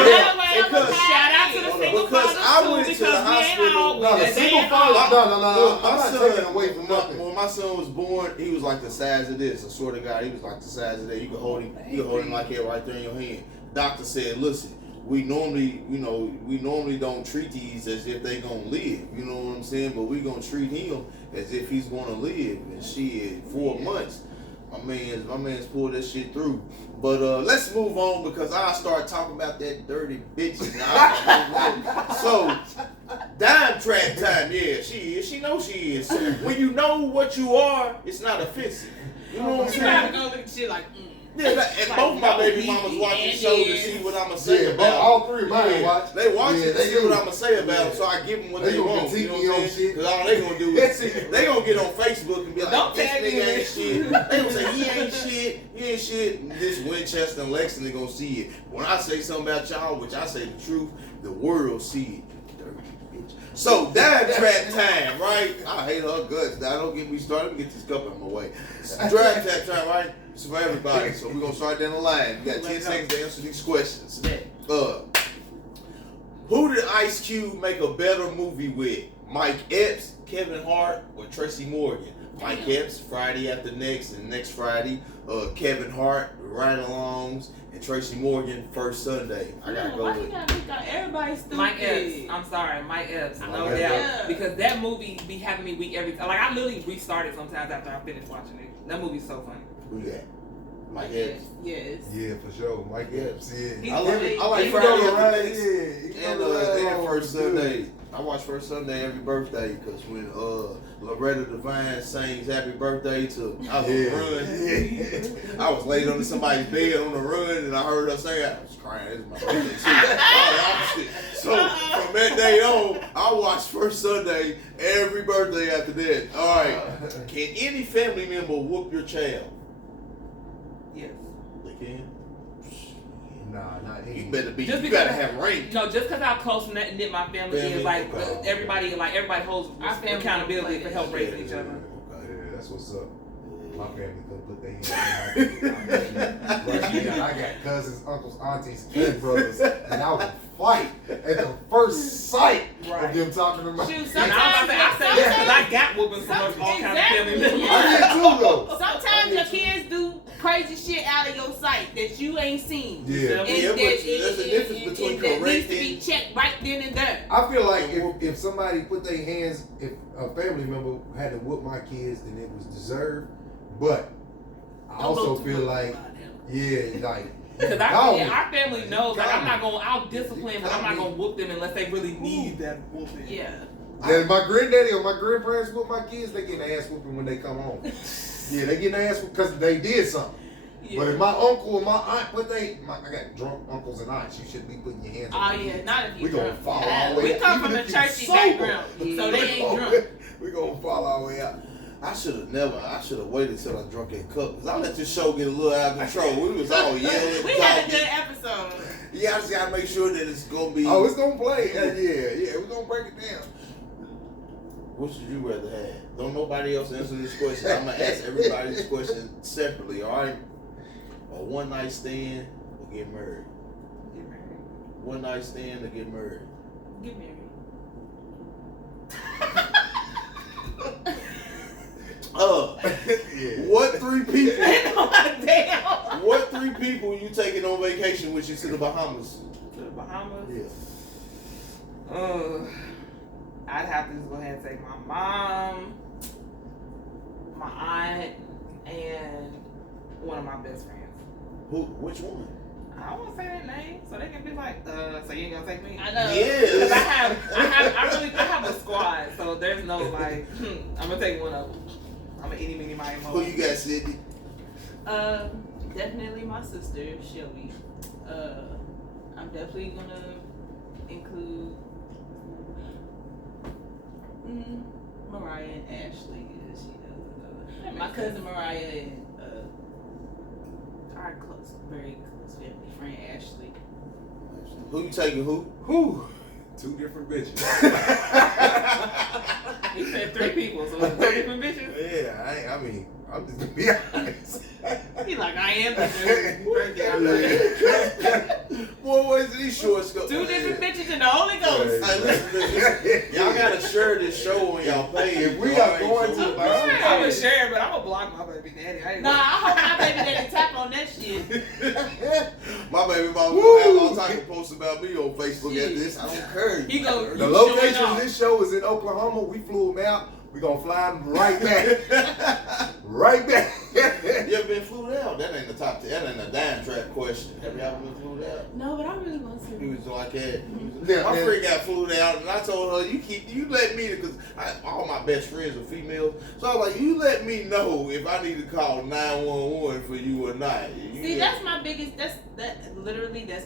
out to the single fathers I too, went to because the we ain't hospital. all No, the single father. No. I'm not taking away from nothing. When my son was born, he was like the size of this. I swear to God, he was like the size of that. You could hold him. You could hold him like that right there in your hand. Doctor said, "Listen, we normally don't treat these as if they gonna live. You know what I'm saying? But we gonna treat him as if he's gonna live." And shit, 4 months, my man's pulled that shit through. But let's move on because I start talking about that dirty bitch. So, dime trap time. Yeah, she is. She knows she is. When you know what you are, it's not offensive. You know what I'm You gotta saying? go look at shit like, Yeah, and both my baby mamas watch the show to see what I'm gonna say about. All three of mine watch. They watch it to see what I'm gonna say about them, so I give them what they want. You know what I'm saying? Because all they gonna do is they gonna get on Facebook and be like, Don't "This tag nigga me. ain't shit." They gonna say, he ain't shit. And this Winchester and Lexington gonna see it. When I say something about y'all, which I say the truth, the world see it. Dirty bitch. So dime trap time, right? I hate her guts. Now don't get me started. Let me get this cup out of my way. Dime trap time, right? It's for everybody, so we're gonna start down the line. You got 10 seconds to answer these questions. Who did Ice Cube make a better movie with? Mike Epps, Kevin Hart, or Tracy Morgan? Mike Epps, Friday After Next and Next Friday. Kevin Hart, Ride-Alongs, and Tracy Morgan, First Sunday. I gotta go with everybody's stupid. Mike Epps. I'm sorry, Mike Epps. No doubt. Yeah. Because that movie be having me weak every time. Like I literally restart it sometimes after I finish watching it. That movie's so funny. Who that? Mike Epps. Yes. Yeah, for sure. Mike Epps. Yeah. I like He Friday go After right, Next yeah. and First Sunday. I watch First Sunday every birthday because when Loretta Devine sings Happy Birthday to I was on the run. I was laid under somebody's bed on the run and I heard her say I was crying. It's my birthday. So from that day on, I watched First Sunday every birthday after that. All right. Can any family member whoop your child? Yes. They can. Nah, not You him. better be. Just You because gotta have rank. No, just because how close knit my family is, like everybody holds Our family accountability don't for help play raising each other. Yeah, that's what's up. My family couldn't put their hands on my baby. I got cousins, uncles, aunties, and brothers, and I would fight at the first sight. Right. of them talking to my Shoot, And I say because I got whoopings from all kinds of family members. I did too though. Sometimes your kids do crazy shit out of your sight that you ain't seen. Yeah. And Yeah, but there's a difference between that needs to be correcting. checked right then and there. I feel like if somebody put their hands, if a family member had to whoop my kids, then it was deserved. But I also feel like, like. Because our family knows, like, I'll discipline, but I'm not me. gonna whoop them unless they really need that whooping. Yeah. Then my granddaddy or my grandparents whoop my kids, they get their ass whooping when they come home. Yeah, they get their ass whooping because they did something. Yeah. But if my uncle or my aunt I got drunk uncles and aunts, you shouldn't be putting your hands on Oh my yeah, kids. not if you We gonna drunk. fall our way We out. come Even from a if you churchy sober. background, so they ain't drunk. We gonna fall our way out. I should have waited till I drunk that cup. Because I let this show get a little out of control. We was all yelling. We had a good episode. Yeah, I just got to make sure that it's going to be. Oh, it's gonna play. Yeah, we're gonna break it down. What should you rather have? Don't nobody else answer this question. I'm going to ask everybody this question separately, all right? A one night stand or get married? Get married. One night stand or get married? Get married. Yeah. What three people? Damn. What three people you taking on vacation with you to the Bahamas? To the Bahamas? Yeah. I'd have to just go ahead and take my mom, my aunt, and one of my best friends. Who? Which one? I won't say their name, so they can be like, so you ain't gonna take me? I know. Because I Yeah. have a squad, so there's no like, I'm gonna take one of them. I'm gonna eeny, meeny, miny, Who you got, Sydney? Definitely my sister, Shelby. I'm definitely gonna include Mariah and Ashley. My cousin Mariah and our very close family friend Ashley. Who you taking? Who? Whew. Two different bitches. He said 3 people, so it's 3 different bitches. Yeah, I mean, I'm just gonna be honest. He like, I am the Boy, where's these shorts go? 2 different bitches and the Holy Ghost. Hey, listen. Y'all gotta share this show on y'all page. If we are going to I would share, but I'm gonna block my baby daddy. Nah, I hope my baby daddy tap on that shit. My baby mama gonna have all type of posts about me on Facebook at this. I don't care. He go. The location of this show is in Oklahoma. We flew him out. We're gonna fly him right back. Right back. You ever been flew out? That ain't the top 10. That ain't a dime trap question. Have you ever been flew out? No, but I really want to. He was like that. Yeah, My man. friend got flew out, and I told her, you let me, because all my best friends are females. So I was like, you let me know if I need to call 911 for you or not. See, that's my biggest. That's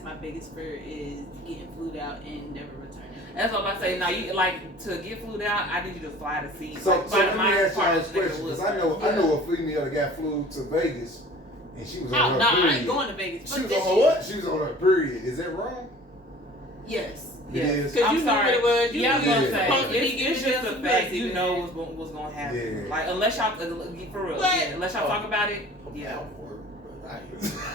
my biggest fear is getting flued out and never returning. That's what I say. Now, you like to get flued out. I need you to fly to sea. So like, let me ask y'all part this of the question, woods. because I know a female that got flew to Vegas, and she was on Oh her no, period. I ain't going to Vegas. She Fuck was that on shit. what? She was on her period. Is that wrong? Yes. It is. Because I'm you knew sorry. what it was. You Yeah, I was knew gonna you say, supposed to be it's giving just them a some fact. pussy, You know man. what's gonna happen. Yeah. Like unless y'all for real, But- yeah, unless y'all talk about it, yeah.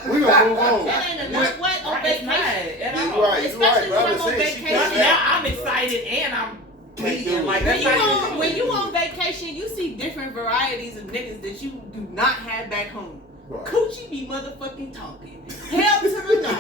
We gonna move on. That ain't enough. What on It's not vacation? at You're all. right. Especially But when I'm I'm on saying she vacation. can't Now I'm excited and I'm pleading. Like When that's you not even when you on vacation, you see different varieties of niggas that you do not have back home. Right. Coochie be motherfucking talking. Hell to the no.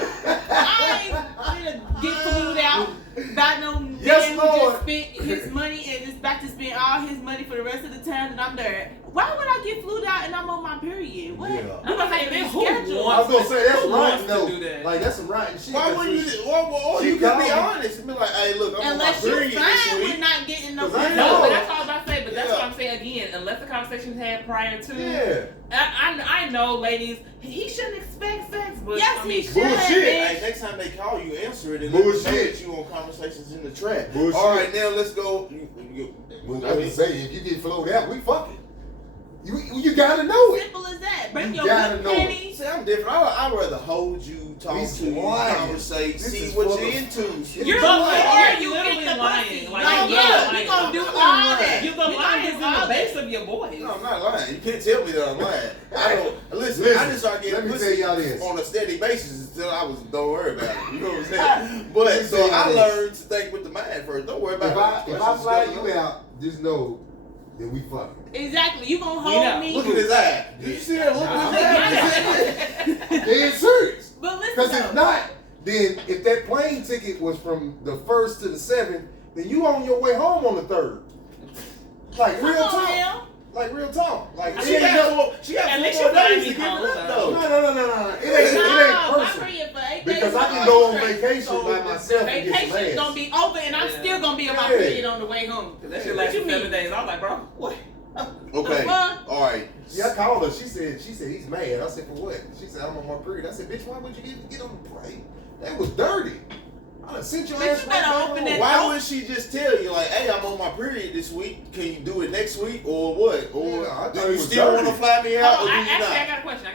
I ain't gonna get flued out by no Yes, man who Lord. just spent his money and is about to spend all his money for the rest of the time that I'm there. Why would I get flued out and I'm on my period? What? Yeah. I'm gonna say, man, who Schedule. I was gonna say that's Who right wants to though. do that? Like that's some rotten shit. Why wouldn't you? Or She you could be called me. honest and be like, "Hey, look, I'm Unless on my you period fine this with week." not getting no 'Cause I pussy. No, know. but that's all I was about to say. But that's Yeah. what I'm saying again. Unless the conversation's had prior to, Yeah. I know, ladies, he shouldn't expect sex, but Yes, I he mean, should. Bullshit. Hey, next time they call you, answer it and let them know Bullshit. that you on conversations in the trap. Bullshit. All right, now let's go. I was gonna say if you get flowed out, we fucking. You gotta know it. Simple as that. Bring You your gotta good know it. pennies. See, I'm different. I'd rather hold you, talk He's to you, lying. conversate, This see is what full you're of- into. You're But lying. you're literally get the lying. pussy. Like, Like, you're yeah, lying. you gonna do all lying. that. You're gonna You lie gonna is do in all the that. base of your voice. No, I'm not lying. You can't tell me that I'm lying. I don't listen. I just start getting let me pussy tell y'all this. on a steady basis until I was don't worry about it. You know what I'm saying? But Let me so tell y'all I this. learned to think with the mind first. Don't worry about If it. I fly you out, just know that we fucking. Exactly. You gonna We hold know. me. Look at his eye. Did you see that look in his eye? Dead serious. But listen, Because if not, then if that plane ticket was from the 1st to the 7th, then you on your way home on the 3rd. Like come real on talk. now. Like real talk. Like it She ain't got no. four, she got At 4 least more you let days me to give hold it up up. though. No. It ain't No, my personal. period for 8 days. Because I is can go on straight. vacation So by myself and get some vacation's ass. gonna be over, and I'm Yeah. still gonna be on my Yeah. period on the way home. That shit What lasted you mean? 7 days. I was like, bro, what? Okay. Huh? All right. Yeah, I called her. She said he's mad. I said, for what? She said, I'm on my period. I said, bitch, why would you get on the plane? That was dirty. I done sent your Bitch, ass you right better back open home. that Why would she just tell you like, hey, I'm on my period this week. Can you do it next week or what? Or Yeah, I thought do it you was still want to dirty. fly me out Oh, or do you actually, I not? got a question. I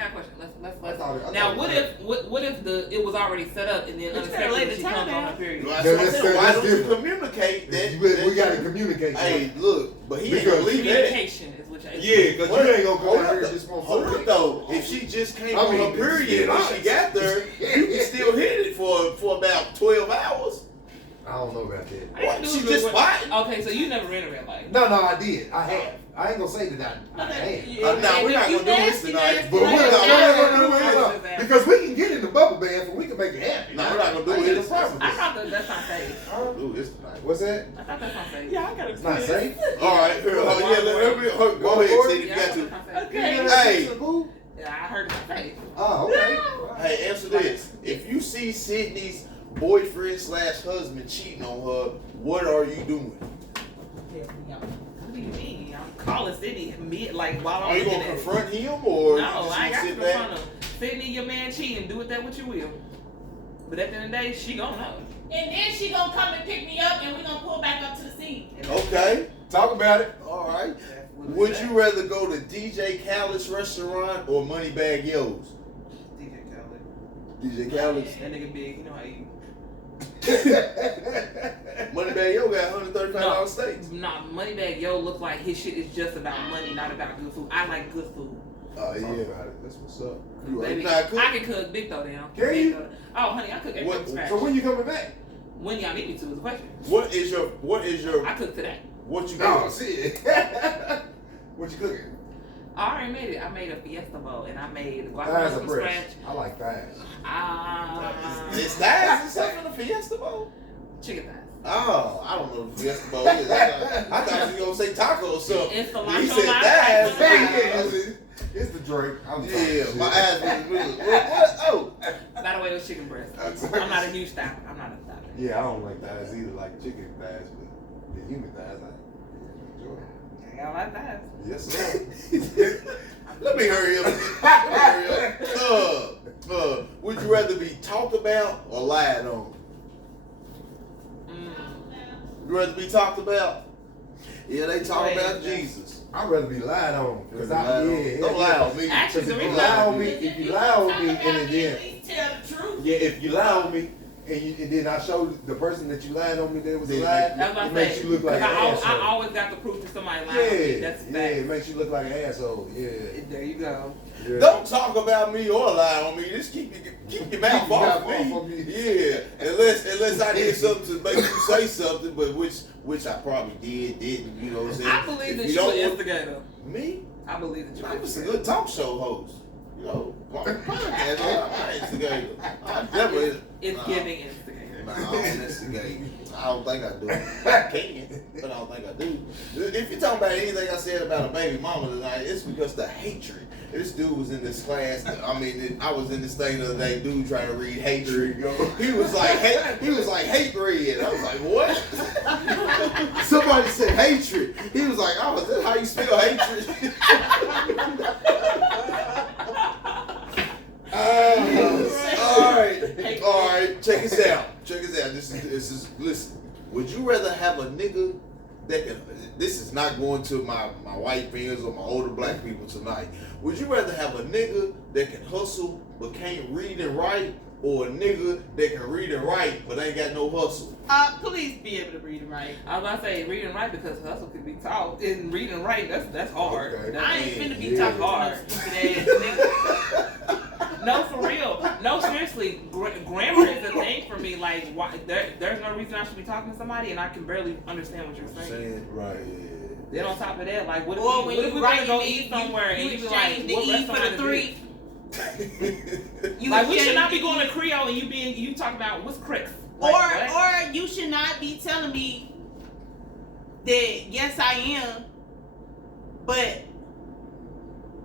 thought it- Now, I what thought if what if it was already set up and then But you better lay unexpectedly the she time comes on down. her period? That's Yeah, what I'm that's- saying. Why that's don't you different. communicate that? we got to communicate. Hey, look, but he ain't Because gonna leave that. Communication is what you're Yeah, because you ain't gonna Hold come out up, here and just want hold something. up though. If she just came I on mean, her period when she honest. got there, you can still hit it for about 12 hours. I don't know about that. What? She just spotting? Okay, so you never ran a red light. No, I did. I have. I ain't gonna say that I have. Nah, we're not gonna do this tonight. But Nasty. because we can get in the bubble bath and we can make it happen. Nah, we're not gonna do I ain't it. got no problem with I this. thought that's not safe. Do this tonight. What's that? I thought that's not safe. Yeah, I gotta It's not safe. All right, here, let me go ahead, Sid, if you Yeah, I got thought to. that's not safe. Okay. Hey. Yeah, I heard it's not safe. Oh, okay. Hey, answer this. If you see Sydney's boyfriend / husband cheating on her, what are you doing? What do you mean? I'm calling Sydney like while I'm Are you looking gonna at it. confront him or No, you just I ain't got to sit confront back? him. Sydney, your man cheating. Do with that what you will. But at the end of the day, she gonna know. And then she gonna come and pick me up, and we gonna pull back up to the scene. Okay, Talk about it. all right. Would you rather go to DJ Khaled's restaurant or Moneybag Yo's? DJ Khaled. DJ Khaled's. That nigga big. You know how he. Moneybag Yo got $135 No. steaks. Nah, Moneybag Yo look like his shit is just about money, not about good food. I like good food. Oh Talk yeah. about it. That's what's up. You Baby, not cook? I can cook big throw down. Can Big you? throw down. Oh, honey, I cook everything What- from scratch. So when you coming back? When y'all need me to is the question. What is your I cook today. what you No, doing? shit. What you cooking? I already made it. I made a fiesta bowl and I made Thighs guacamole or from breast? scratch. I like thighs. Is that and stuff in the Fiesta Bowl? Chicken thighs. Oh, I don't know what the Fiesta Bowl is. I thought you were gonna say taco or something. It's the He cilantro said lime. that. It's the drink. I'm Yeah, talking my shit. eyes was really. What? Oh, By the way, those chicken breasts. That's- I'm not a huge style. I'm not a style. Yeah, I don't like thighs either, like chicken thighs, but the human thighs, I enjoy. I got a lot of thighs. Yes, sir. let me hurry up. Would you rather be talked about or lied on? You rather be talked about? Yeah, they talk Go ahead, about man. Jesus. I'd rather be lied on. Cause Don't lie on me. Actually, Because if the you reason lie I- on me, if you lie on me, and then At least tell the truth. yeah, if you lie on me, and then I showed the person that you lied on me that it was a Then lie, That's what it I'm makes saying. you look like an 'Cause I asshole. always got the proof to somebody lying on me. Yeah, That's yeah, fact. it makes you look like an asshole. Yeah. There you go. Yeah. Don't talk about me or lie on me. Just keep your mouth your off mouth off me. of me. Yeah, unless I did something to make you say something, but which I probably didn't. You know what I'm saying? I believe If that you you're don't an want- instigator. Me? I believe that you're I'm an just a instigator. good talk show host. You know, podcast. I'm an instigator. I'm definitely. It's Nah. giving instigator. Nah, I don't instigate. I don't think I do. I can, but I don't think I do. If you're talking about anything I said about a baby mama tonight, it's because the hatred. This dude was in this class. I mean, I was in this thing the other day. Dude trying to read hatred. He was like, hate read. I was like, what? Somebody said hatred. He was like, oh, is that how you spell hatred? All right. Check this out. This is. Listen. Would you rather have a nigga that can, this is not going to my white friends or my older black people tonight. Would you rather have a nigga that can hustle but can't read and write, or a nigga that can read and write but ain't got no hustle? Please be able to read and write. I was about to say read and write because hustle can be taught. And read and write, that's hard. Okay. I ain't finna be talking hard. to no stupid ass nigga. No, for real. No, seriously. Grammar is a thing for me. Like, why, there's no reason I should be talking to somebody and I can barely understand what you're saying. Right. Then on top of that, like, what if Or we, when what if you we want to write go the eat somewhere and you you be like, exchange the what E for restaurant the is 3. it? You Like, we should exchange not be the going E. to Creole and you talking about what's cricks. Like, what? Or you should not be telling me that yes I am, but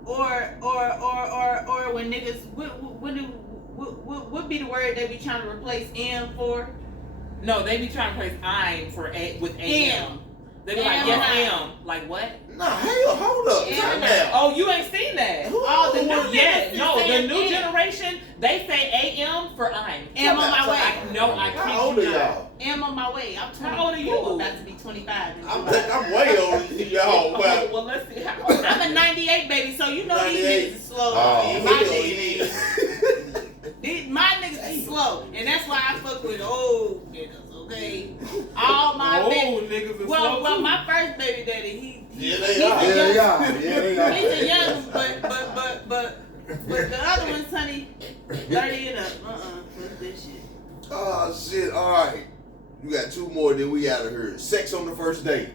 or when niggas what be the word they be trying to replace am for? No, they be trying to place I'm for a with Am. am. They be like, Am. yes, am. Like, what? Nah, hell, hold up. Yeah. Time out. Oh, you ain't seen that. Oh, the new Yeah, niggas no, is the saying new am. generation, they say AM for I'm. Am on my So way. I kid How old are you not. y'all? Am on my way. I'm 24. How old are you? About to be 25. I'm way older than y'all. But Well, let's see how old I'm a 98 baby, so you know 98. these niggas is slow. Oh, my hell niggas, my niggas is slow, and that's why I fuck with old niggas. Okay, all my baby. niggas is Well, slow too. my first baby daddy, Yeah, they he's are. a Yeah, they young, are. Yeah, they are. he's a young, but the other one's honey, 30 and up. Fuck that shit. Oh shit! All right, you got 2 more. Then we out of here. Sex on the first date.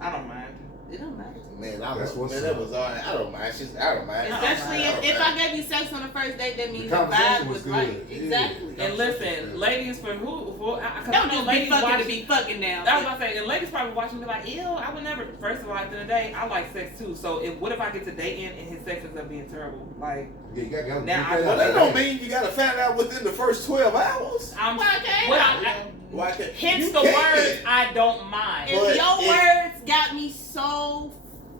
I don't mind. It don't matter. Man, That's what's that up. was all right. I don't mind. I don't mind. Especially if I gave you sex on the first date, that means the conversation vibe was was good. right. Yeah. Exactly. And listen, ladies, for Don't just be fucking to be fucking now. I was about to say, and ladies probably watching me like, ew, I would never. First of all, at the end of the day, I like sex too. So what if I get to dating and his sex ends up being terrible? Like, Yeah, you got to Now, Well, that don't mean you gotta find out within the first 12 hours. I'm. Why can't Well, I? Why can't? hence you the can. words I don't mind. If But your it- words got me so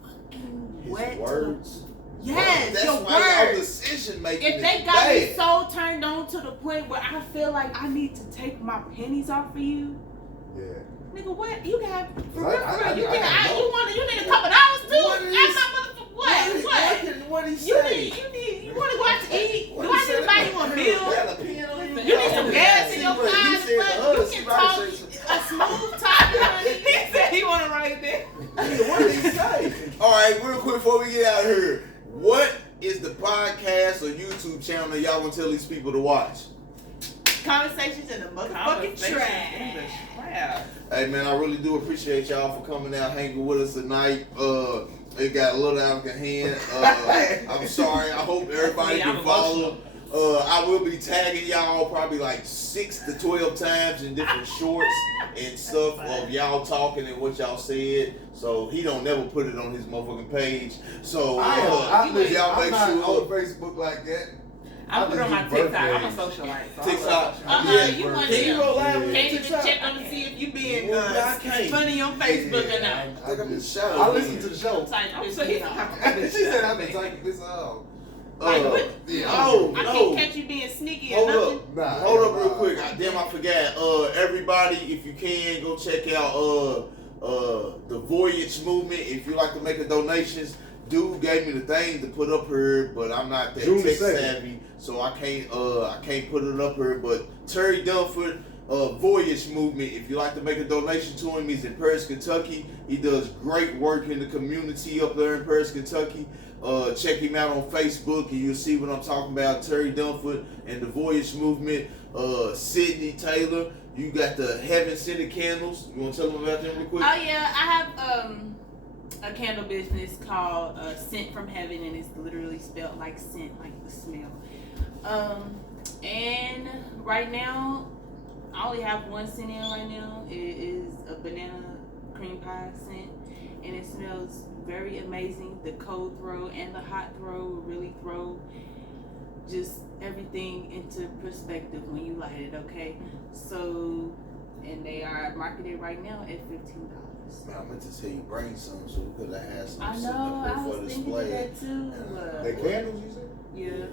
fucking His wet. words. Yes, That's your why your words. decision making If is they got bad. me so turned on to the point where I feel like I need to take my pennies off for you, Yeah. nigga, what? You can have for real, I- for I- real. You I can. gotta know. You need a couple dollars too. What is- That's not what? What he You say? need. You want to go out to eat? What Do he I need said? to buy you a meal? Got a pen on you? You need some gas in See your what he car, said to but us, you he can might talk say a smooth talk. He said he want to write that. What did he say? All right, real quick before we get out of here, what is the podcast or YouTube channel that y'all gonna tell these people to watch? Conversations in the motherfucking trash. Hey man, I really do appreciate y'all for coming out, hanging with us tonight. It got a little out of hand. I'm sorry. I hope everybody Yeah, I'm can follow. I will be tagging y'all probably like 6 to 12 times in different shorts and stuff of y'all talking and what y'all said. So he don't never put it on his motherfucking page. So I'm y'all make not sure. on Facebook like that. I put it on my just do TikTok. I'm a birthdays. socialite. So TikTok. Yeah. You want Can you go live on Can't even TikTok? check on to see if you being Well, I can't. funny on Facebook or not. I think I'm in the shower. I listen to the show. Type I'm this so shit he's out. She said I've been typing this out. Like, what? Yeah. Oh, I no. can't catch you being sneaky or Hold nothing. up. Nah, Hold up real nah. quick. Damn, I forgot. Everybody, if you can, go check out the Voyage Movement. If you like to make a donations, dude gave me the thing to put up here, but I'm not that June tech 2nd. savvy, so I can't put it up here. But Terry Dunford, Voyage Movement. If you like to make a donation to him, he's in Paris, Kentucky. He does great work in the community up there in Paris, Kentucky. Check him out on Facebook and you'll see what I'm talking about. Terry Dunford and the Voyage Movement. Sydney Taylor, you got the Heaven Scented Candles. You want to tell them about them real quick? Oh yeah, I have a candle business called Scent from Heaven, and it's literally spelled like scent, like the smell. And right now, I only have one scent in right now. It is a banana cream pie scent, and it smells very amazing. The cold throw and the hot throw will really throw just everything into perspective when you light it, okay? So, and they are marketed right now at $15. Man, I meant to tell you bring some so we could have had some I sitting know, up I here was for thinking display. of that too. They candles, you said? Yeah.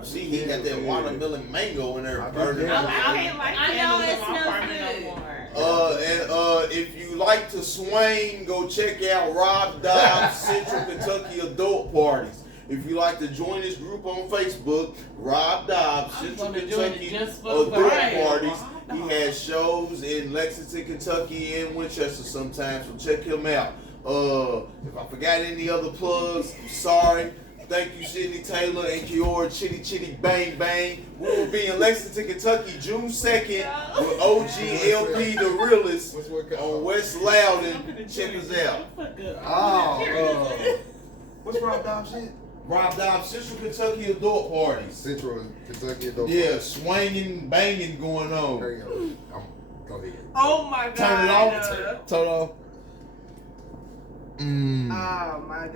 I see, he got that watermelon mango in there I burning. bet. I know it smells good. And if you like to swing, go check out Rob Dobbs Central Kentucky Adult Parties. If you like to join this group on Facebook, Rob Dobbs Central Kentucky Adult Parties. He has shows in Lexington, Kentucky, and Winchester sometimes, so check him out. If I forgot any other plugs, I'm sorry. Thank you, Sydney Taylor and Keyora Chitty Chitty Bang Bang. We will be in Lexington, Kentucky, June 2nd with OGLP The Realist on West Loudon. Check us out. What's Rob Dobbs shit? Rob Dobbs Central Kentucky Adult Parties. Central Kentucky Adult Yeah, Parties. swinging, banging going on. There you go. Go ahead. Oh my god. Turn it off. Turn it off. Oh my god.